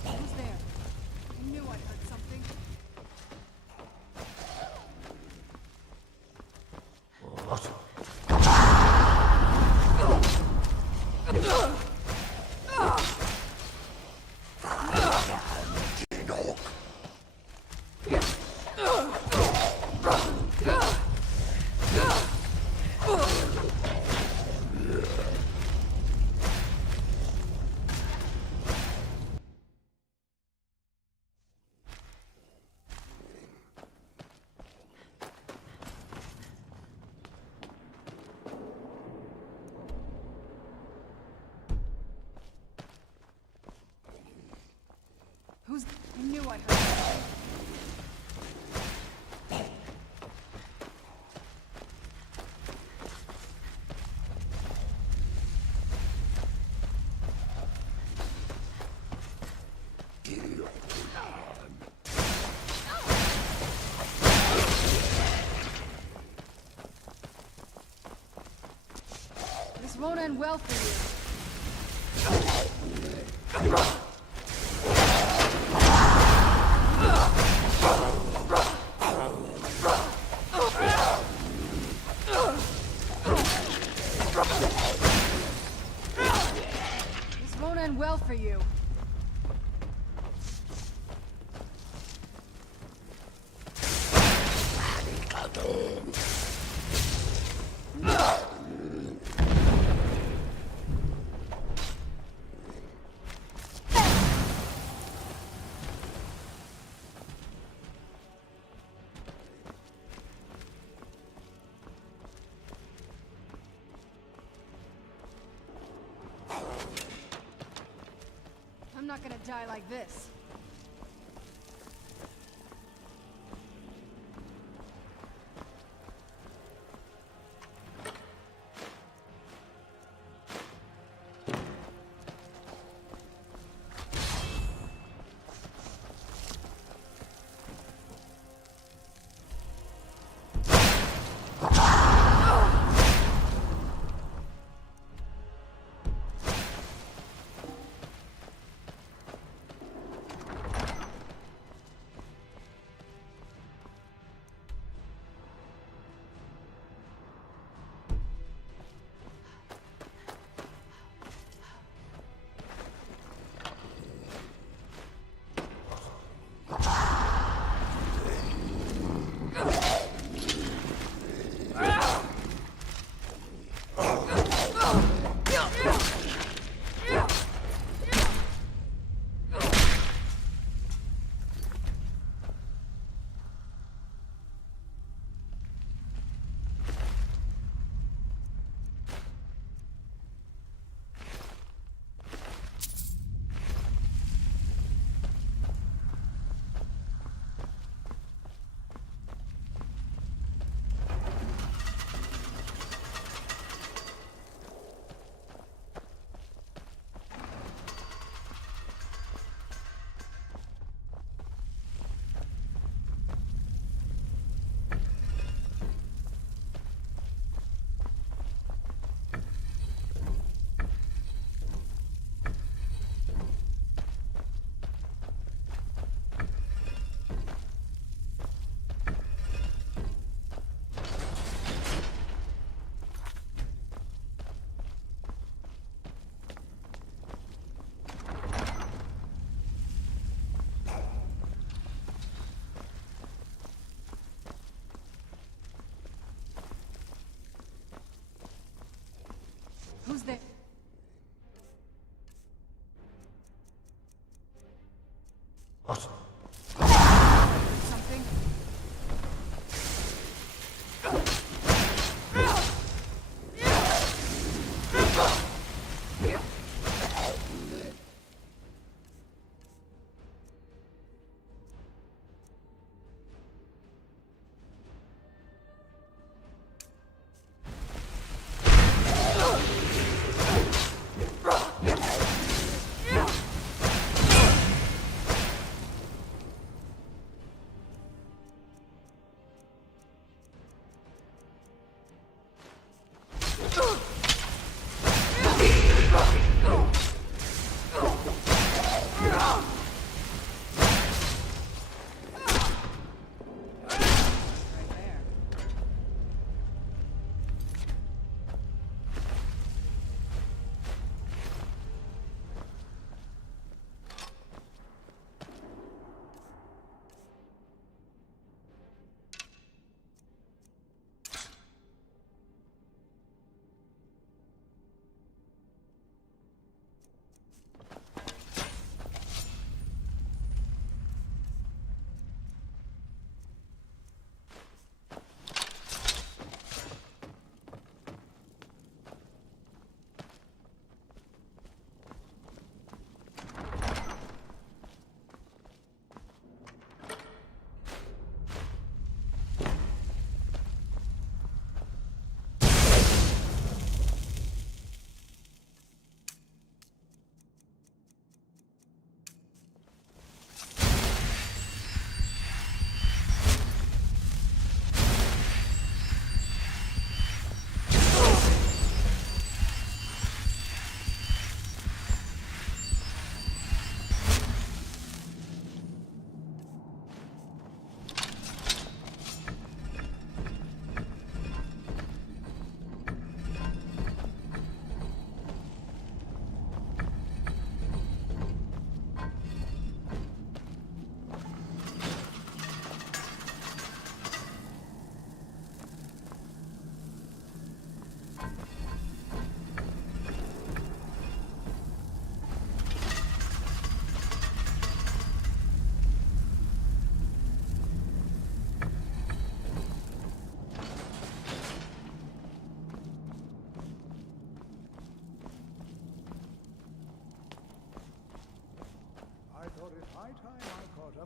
Who's there? I knew I heard something. Who's... I knew I heard something. This won't end well for you. This won't end well for you. I'm not gonna die like this.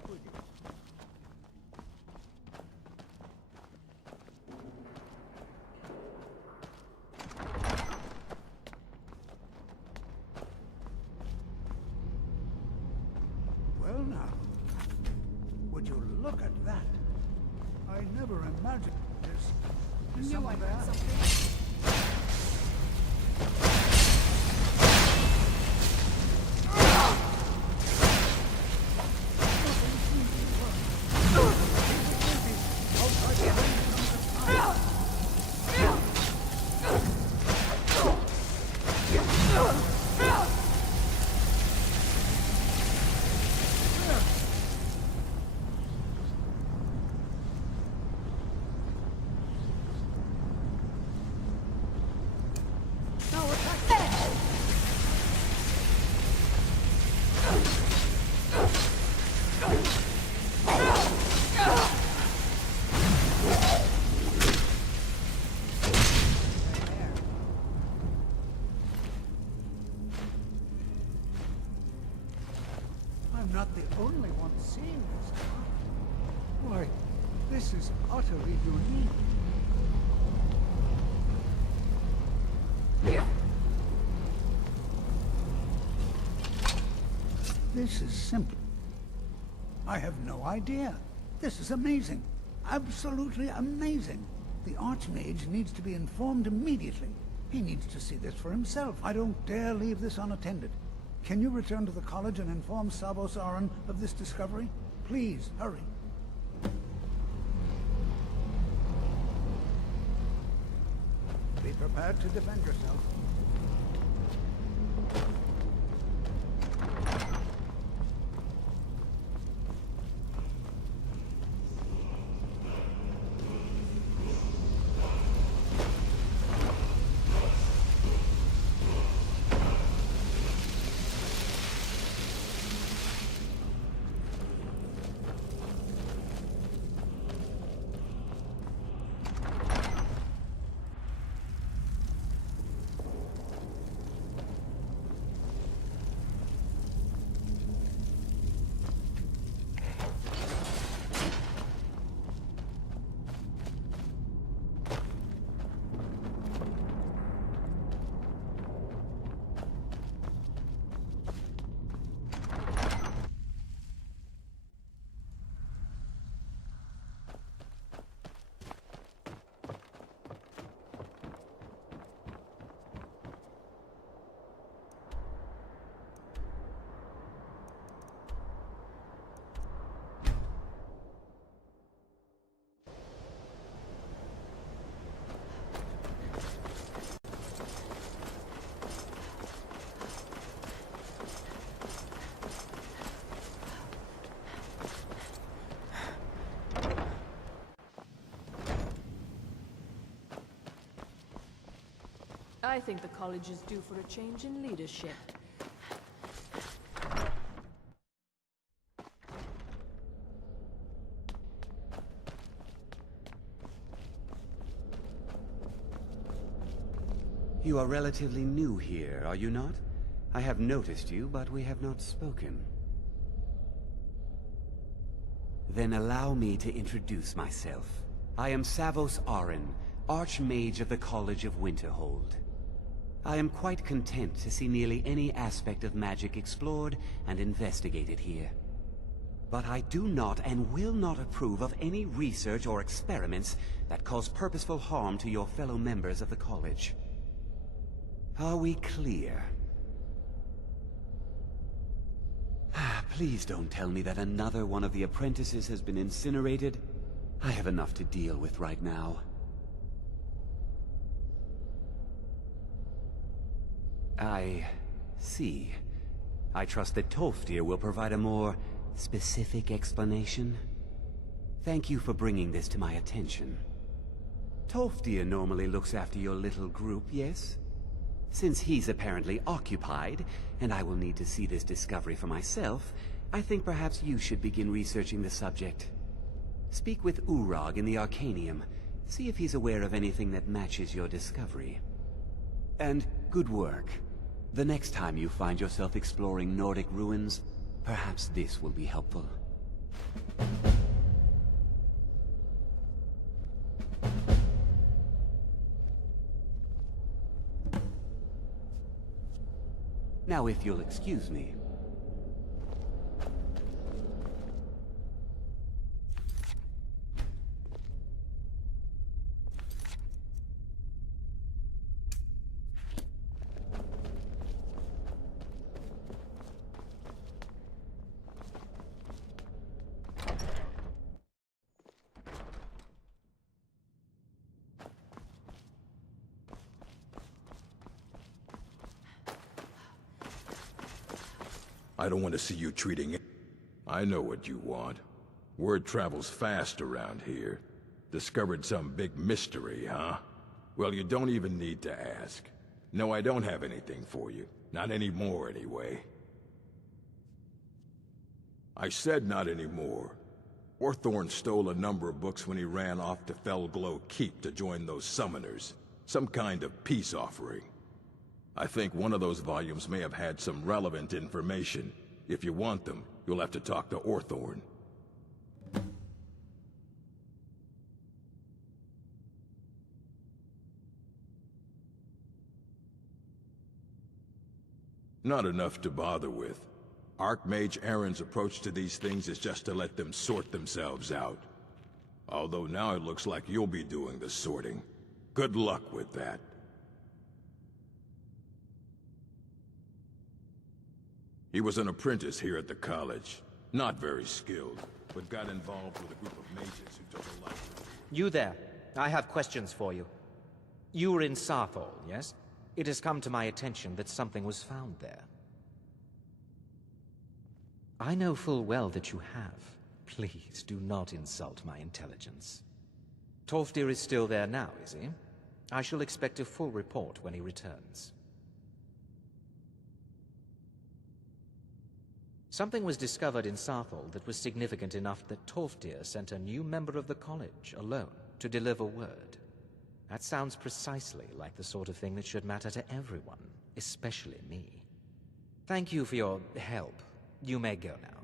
Up with you. Well now, would you look at that? I never imagined this. There's Knew I someone heard there. something. I'm not the only one seeing this. Why, this is utterly unique. This is simple. I have no idea. This is amazing. Absolutely amazing. The Archmage needs to be informed immediately. He needs to see this for himself. I don't dare leave this unattended. Can you return to the college and inform Savos Aran of this discovery? Please, hurry. Be prepared to defend yourself. I think the college is due for a change in leadership. You are relatively new here, are you not? I have noticed you, but we have not spoken. Then allow me to introduce myself. I am Savos Aran, Archmage of the College of Winterhold. I am quite content to see nearly any aspect of magic explored and investigated here. But I do not and will not approve of any research or experiments that cause purposeful harm to your fellow members of the college. Are we clear? Please don't tell me that another one of the apprentices has been incinerated. I have enough to deal with right now. I see. I trust that Tolfdir will provide a more specific explanation. Thank you for bringing this to my attention. Tolfdir normally looks after your little group, yes? Since he's apparently occupied, and I will need to see this discovery for myself, I think perhaps you should begin researching the subject. Speak with Urag in the Arcanium. See if he's aware of anything that matches your discovery. And good work. The next time you find yourself exploring Nordic ruins, perhaps this will be helpful. Now, if you'll excuse me. I don't want to see you treating it. I know what you want. Word travels fast around here. Discovered some big mystery, huh? Well, you don't even need to ask. No, I don't have anything for you. Not anymore, anyway. I said not anymore. Orthorn stole a number of books when he ran off to Felglow Keep to join those summoners. Some kind of peace offering. I think one of those volumes may have had some relevant information. If you want them, you'll have to talk to Orthorn. Not enough to bother with. Archmage Aaron's approach to these things is just to let them sort themselves out. Although now it looks like you'll be doing the sorting. Good luck with that. He was an apprentice here at the college. Not very skilled, but got involved with a group of mages who took a liking to him. You there. I have questions for you. You were in Sarthal, yes? It has come to my attention that something was found there. I know full well that you have. Please, do not insult my intelligence. Tolfdir is still there now, is he? I shall expect a full report when he returns. Something was discovered in Sarthal that was significant enough that Tolfdir sent a new member of the college, alone, to deliver word. That sounds precisely like the sort of thing that should matter to everyone, especially me. Thank you for your help. You may go now.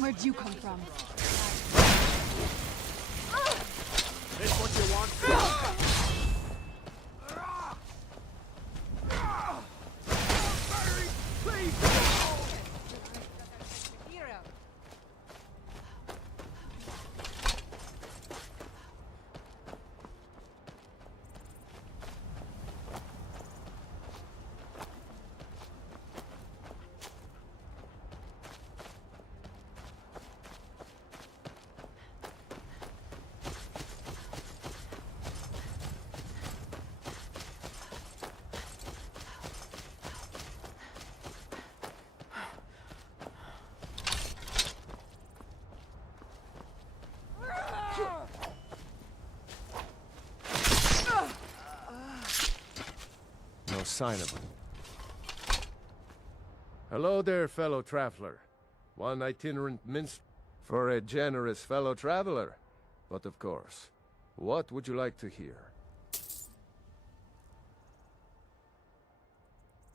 Where'd you come from? This what you want? No sign of him. Hello there, fellow traveler. One itinerant minstrel for a generous fellow traveler. But of course, what would you like to hear?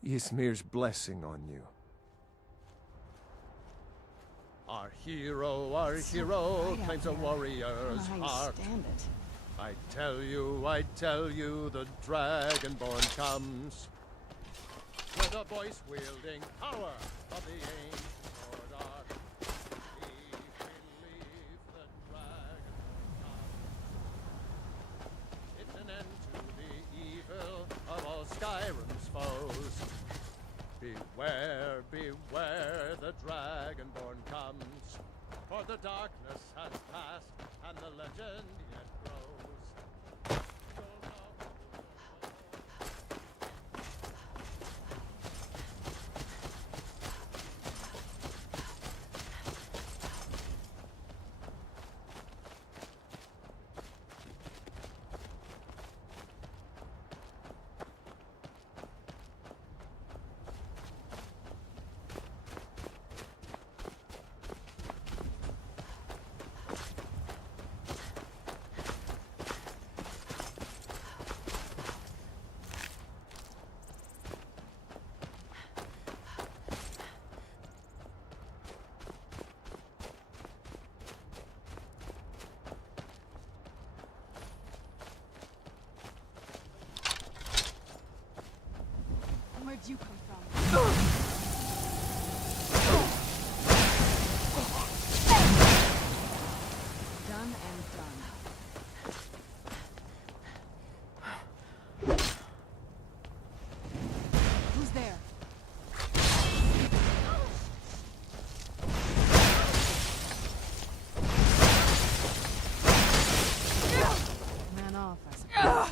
Ysmir's blessing on you. Our hero claims a warrior's heart. I tell you, the Dragonborn comes. With a voice-wielding power of the ancient Lord Ark. We believe the Dragonborn comes. It's an end to the evil of all Skyrim's foes. Beware, beware, the Dragonborn comes. For the darkness has passed, and the legend yet grows. Where'd you come from? Done and done. Who's there? Man off, I suppose.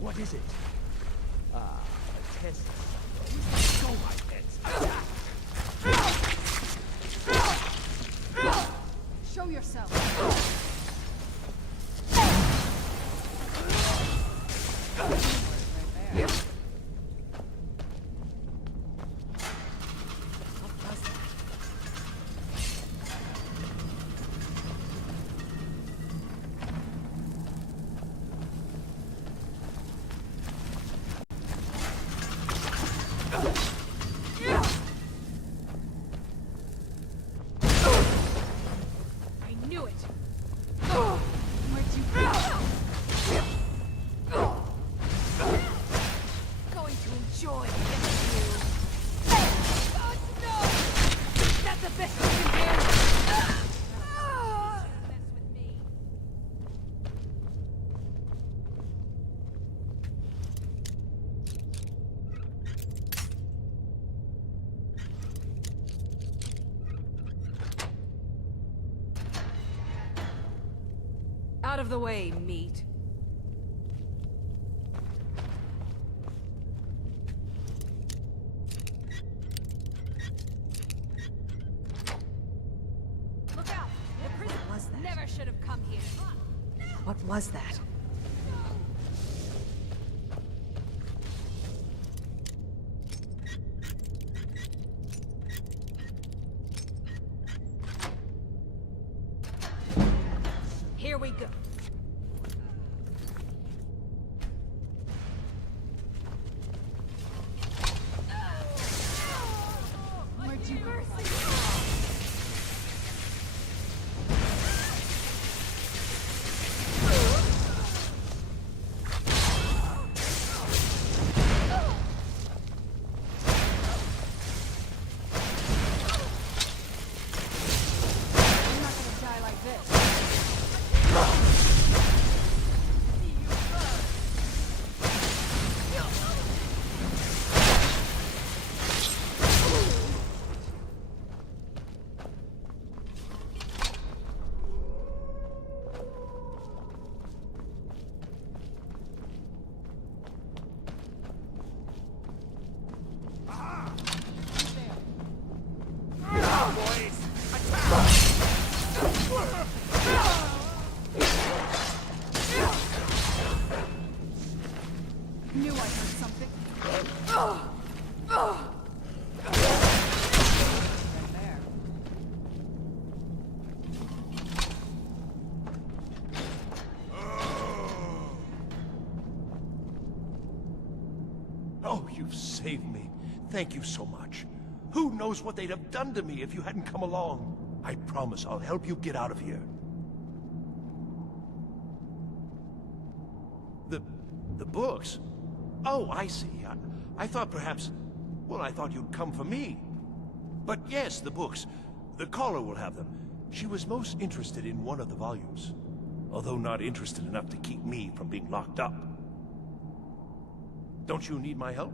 What is it? Ah, a test. Show my heads. Show yourself. I knew it! Where'd you come from? Going to enjoy getting you. Oh no! That's the best you can do! Out of the way, meat. Look out! The prison was that? never should have come here. What was that? Here we go. Where'd you come from? Oh, you've saved me. Thank you so much. Who knows what they'd have done to me if you hadn't come along? I promise I'll help you get out of here. The books? Oh, I see. I thought perhaps... Well, I thought you'd come for me. But yes, the books. The caller will have them. She was most interested in one of the volumes. Although not interested enough to keep me from being locked up. Don't you need my help?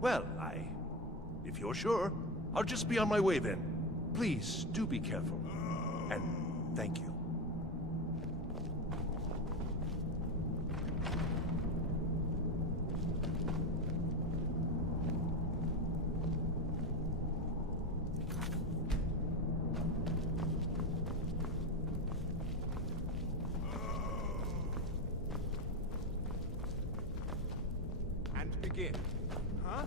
Well, if you're sure, I'll just be on my way then. Please, do be careful. And thank you. And begin. Huh?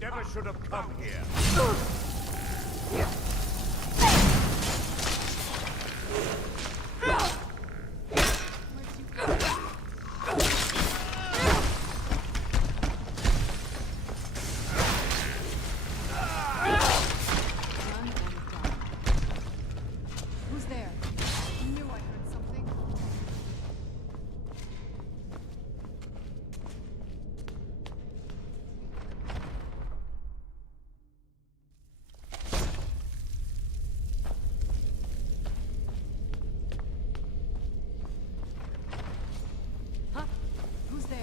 Never should have come here. Who's there? I knew I heard something. Huh? Who's there?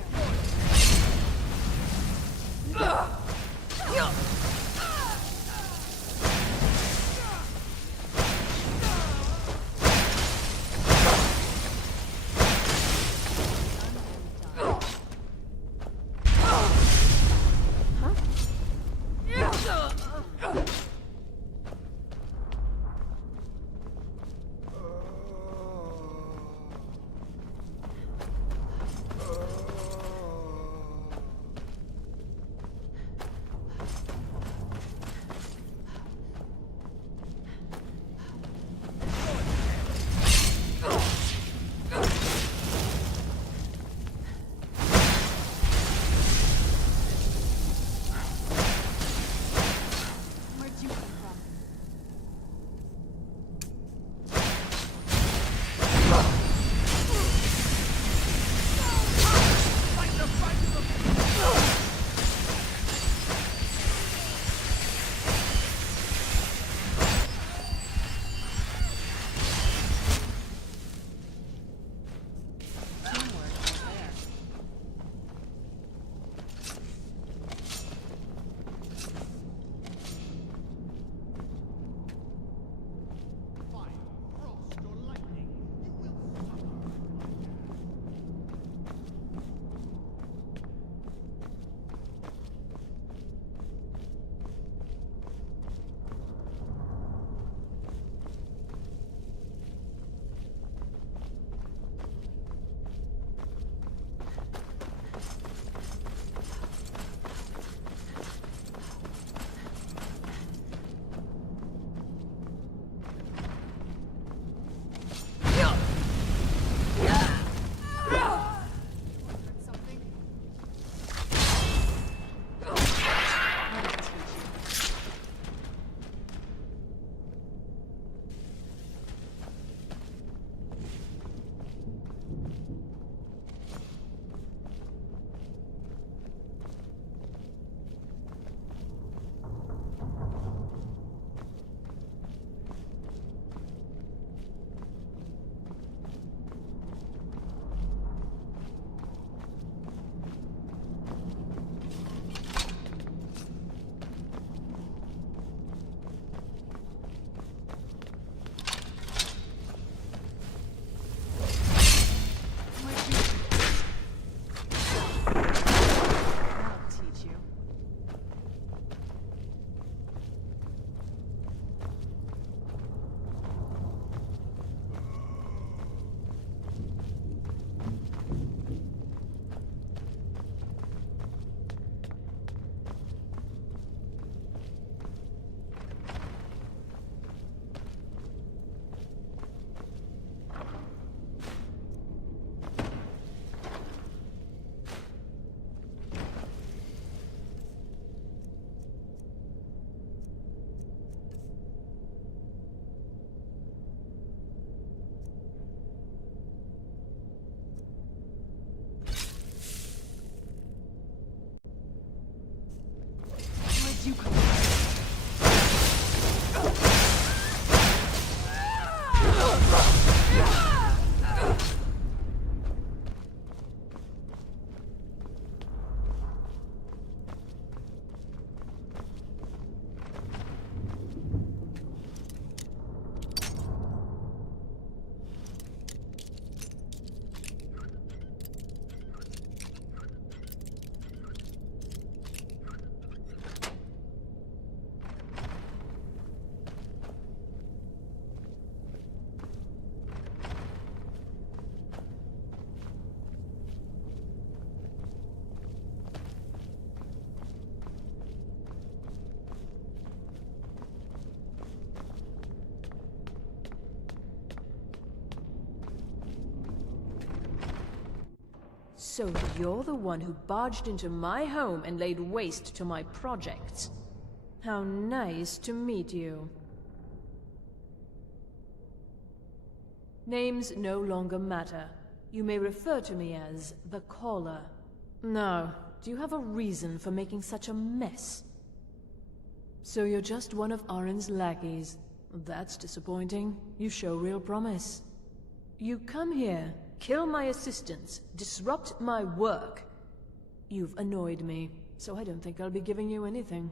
So you're the one who barged into my home and laid waste to my projects. How nice to meet you. Names no longer matter. You may refer to me as the Caller. Now, do you have a reason for making such a mess? So you're just one of Arin's lackeys. That's disappointing. You show real promise. You come here, kill my assistants, disrupt my work. You've annoyed me, so I don't think I'll be giving you anything.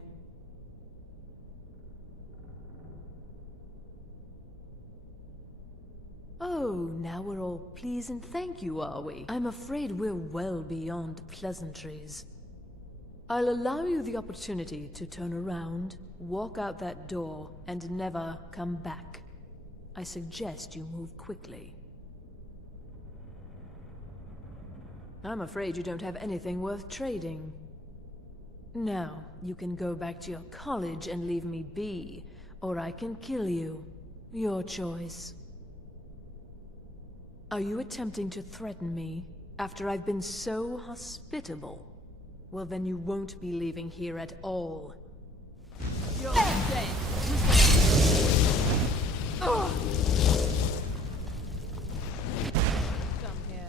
Oh, now we're all please and thank you, are we? I'm afraid we're well beyond pleasantries. I'll allow you the opportunity to turn around, walk out that door, and never come back. I suggest you move quickly. I'm afraid you don't have anything worth trading. Now, you can go back to your college and leave me be, or I can kill you. Your choice. Are you attempting to threaten me after I've been so hospitable? Well, then you won't be leaving here at all. You're dead! Ugh. Come here.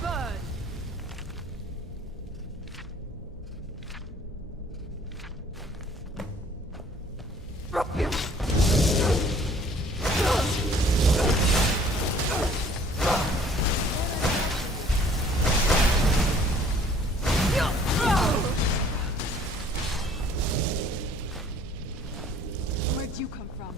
Burn! Where'd you come from?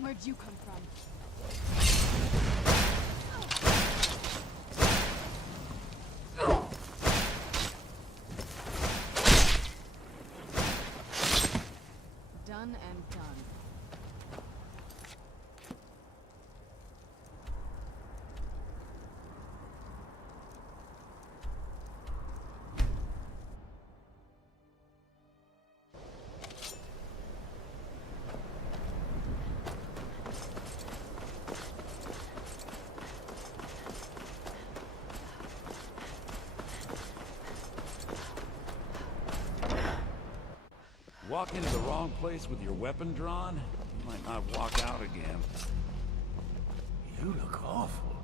Where'd you come from? Done and done. Walk into the wrong place with your weapon drawn, you might not walk out again. You look awful.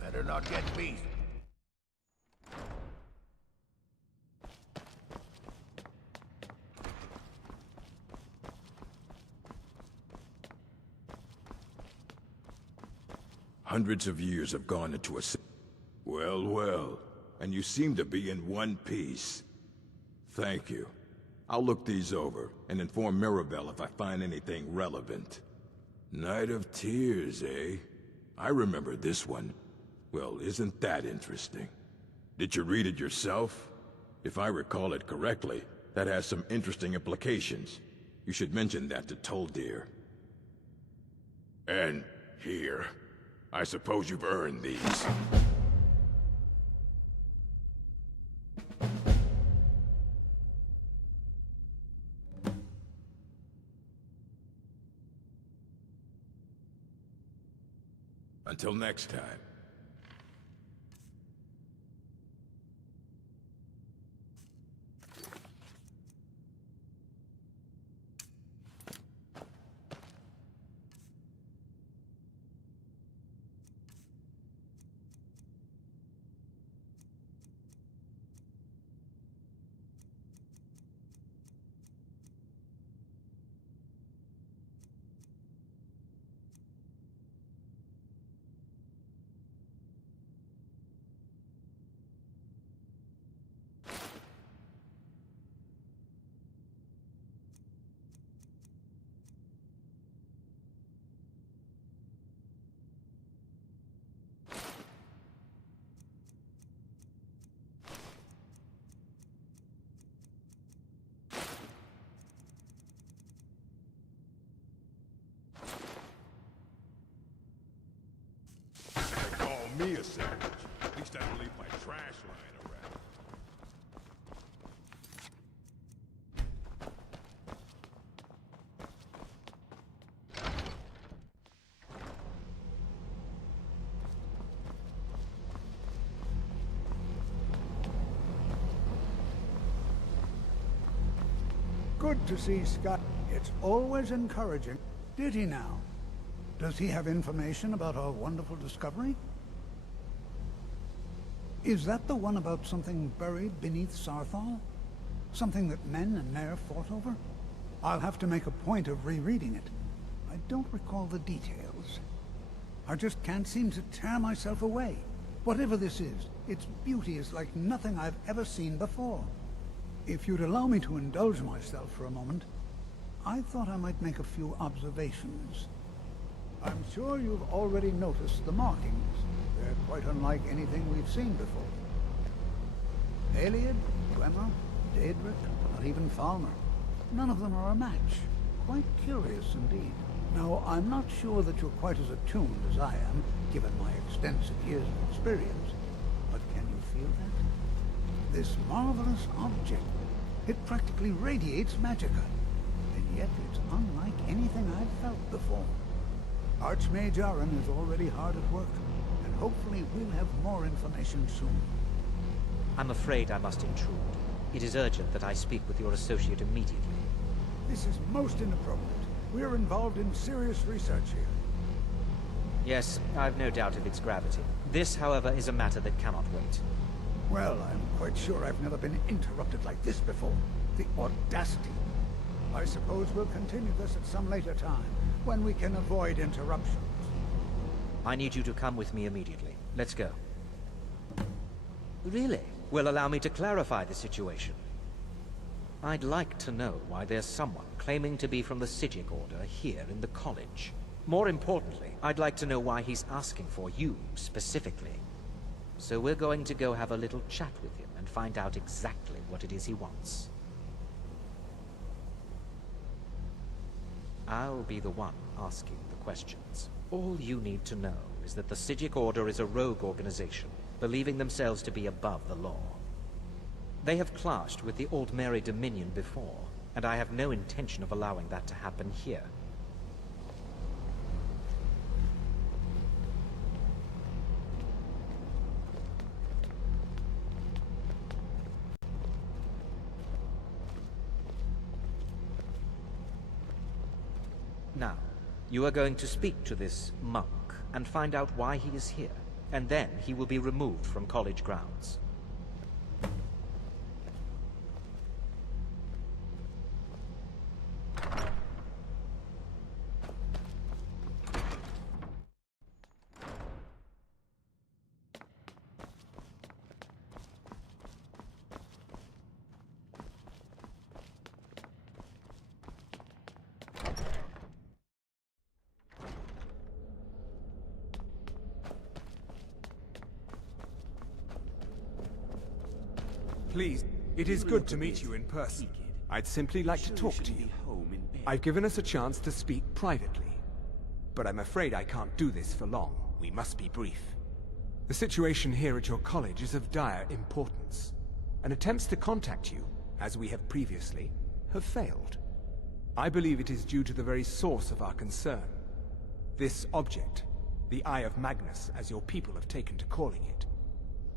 Better not get beat. Hundreds of years have gone into a... Well, well. And you seem to be in one piece. Thank you. I'll look these over and inform Mirabelle if I find anything relevant. Night of Tears, eh? I remember this one. Well, isn't that interesting? Did you read it yourself? If I recall it correctly, that has some interesting implications. You should mention that to Toldir. And here. I suppose you've earned these. Until next time. Me a sandwich. At least I don't leave my trash lying around. Good to see Scott. It's always encouraging. Did he now? Does he have information about our wonderful discovery? Is that the one about something buried beneath Sarthal? Something that men and Nair fought over? I'll have to make a point of rereading it. I don't recall the details. I just can't seem to tear myself away. Whatever this is, its beauty is like nothing I've ever seen before. If you'd allow me to indulge myself for a moment, I thought I might make a few observations. I'm sure you've already noticed the markings. They're quite unlike anything we've seen before. Aliad, Dwemer, Daedric, not even Falmer. None of them are a match. Quite curious indeed. Now, I'm not sure that you're quite as attuned as I am, given my extensive years of experience, but can you feel that? This marvelous object, it practically radiates magicka, and yet it's unlike anything I've felt before. Archmage Aaron is already hard at work, and hopefully we'll have more information soon. I'm afraid I must intrude. It is urgent that I speak with your associate immediately. This is most inappropriate. We're involved in serious research here. Yes, I've no doubt of its gravity. This, however, is a matter that cannot wait. Well, I'm quite sure I've never been interrupted like this before. The audacity. I suppose we'll continue this at some later time, when we can avoid interruptions. I need you to come with me immediately. Let's go. Really? Well, allow me to clarify the situation. I'd like to know why there's someone claiming to be from the Psijic Order here in the college. More importantly, I'd like to know why he's asking for you, specifically. So we're going to go have a little chat with him and find out exactly what it is he wants. I'll be the one asking the questions. All you need to know is that the Psijic Order is a rogue organization, believing themselves to be above the law. They have clashed with the Aldmeri Dominion before, and I have no intention of allowing that to happen here. Now, you are going to speak to this monk and find out why he is here, and then he will be removed from college grounds. Please, it is good to meet you in person. I'd simply like to talk to you. I've given us a chance to speak privately. But I'm afraid I can't do this for long. We must be brief. The situation here at your college is of dire importance, and attempts to contact you, as we have previously, have failed. I believe it is due to the very source of our concern. This object, the Eye of Magnus, as your people have taken to calling it.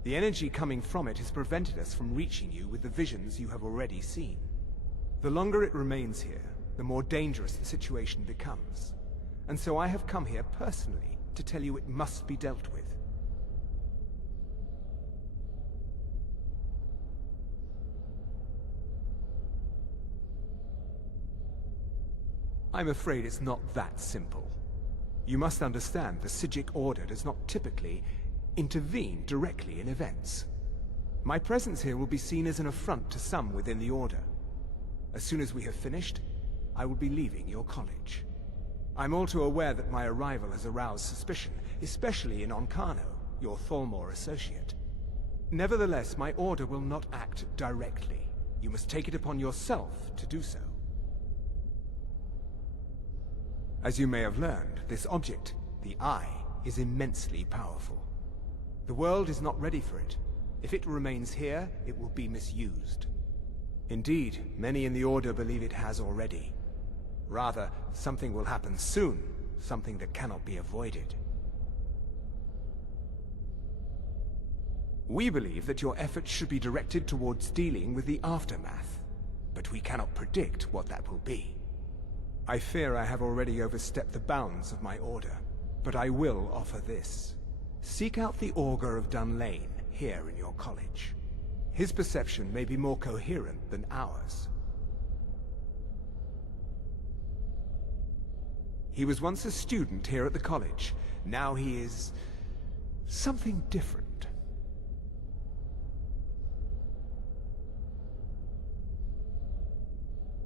The energy coming from it has prevented us from reaching you with the visions you have already seen. The longer it remains here, the more dangerous the situation becomes. And so I have come here personally to tell you it must be dealt with. I'm afraid it's not that simple. You must understand the Psijic Order does not typically intervene directly in events. My presence here will be seen as an affront to some within the Order. As soon as we have finished, I will be leaving your college. I'm all too aware that my arrival has aroused suspicion, especially in Onkano, your Thalmor associate. Nevertheless, my Order will not act directly. You must take it upon yourself to do so. As you may have learned, this object, the Eye, is immensely powerful. The world is not ready for it. If it remains here, it will be misused. Indeed, many in the Order believe it has already. Rather, something will happen soon, something that cannot be avoided. We believe that your efforts should be directed towards dealing with the aftermath, but we cannot predict what that will be. I fear I have already overstepped the bounds of my Order, but I will offer this. Seek out the Augur of Dunlane here in your college. His perception may be more coherent than ours. He was once a student here at the college. Now he is something different.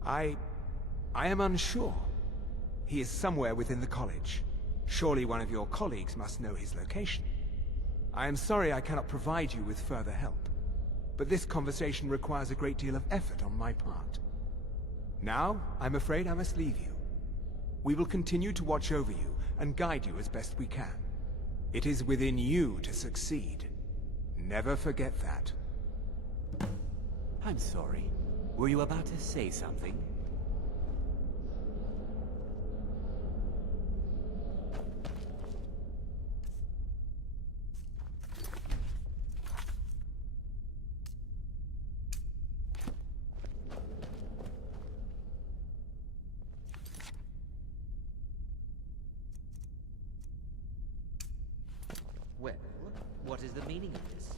I am unsure. He is somewhere within the college. Surely one of your colleagues must know his location. I am sorry I cannot provide you with further help, but this conversation requires a great deal of effort on my part. Now, I'm afraid I must leave you. We will continue to watch over you and guide you as best we can. It is within you to succeed. Never forget that. I'm sorry. Were you about to say something? Well, what is the meaning of this?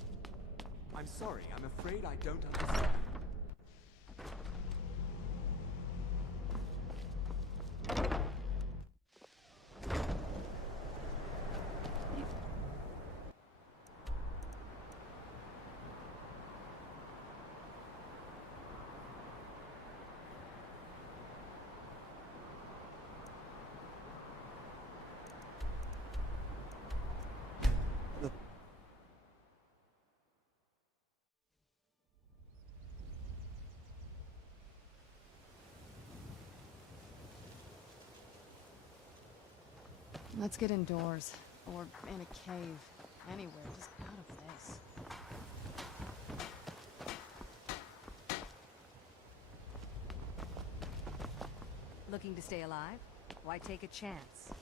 I'm sorry, I'm afraid I don't understand. Let's get indoors. Or in a cave. Anywhere, just out of this. Looking to stay alive? Why take a chance?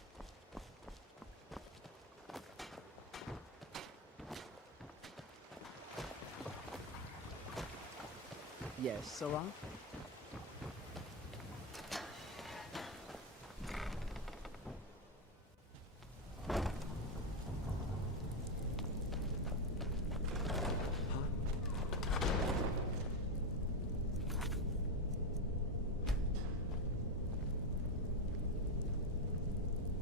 Yes, Sarah?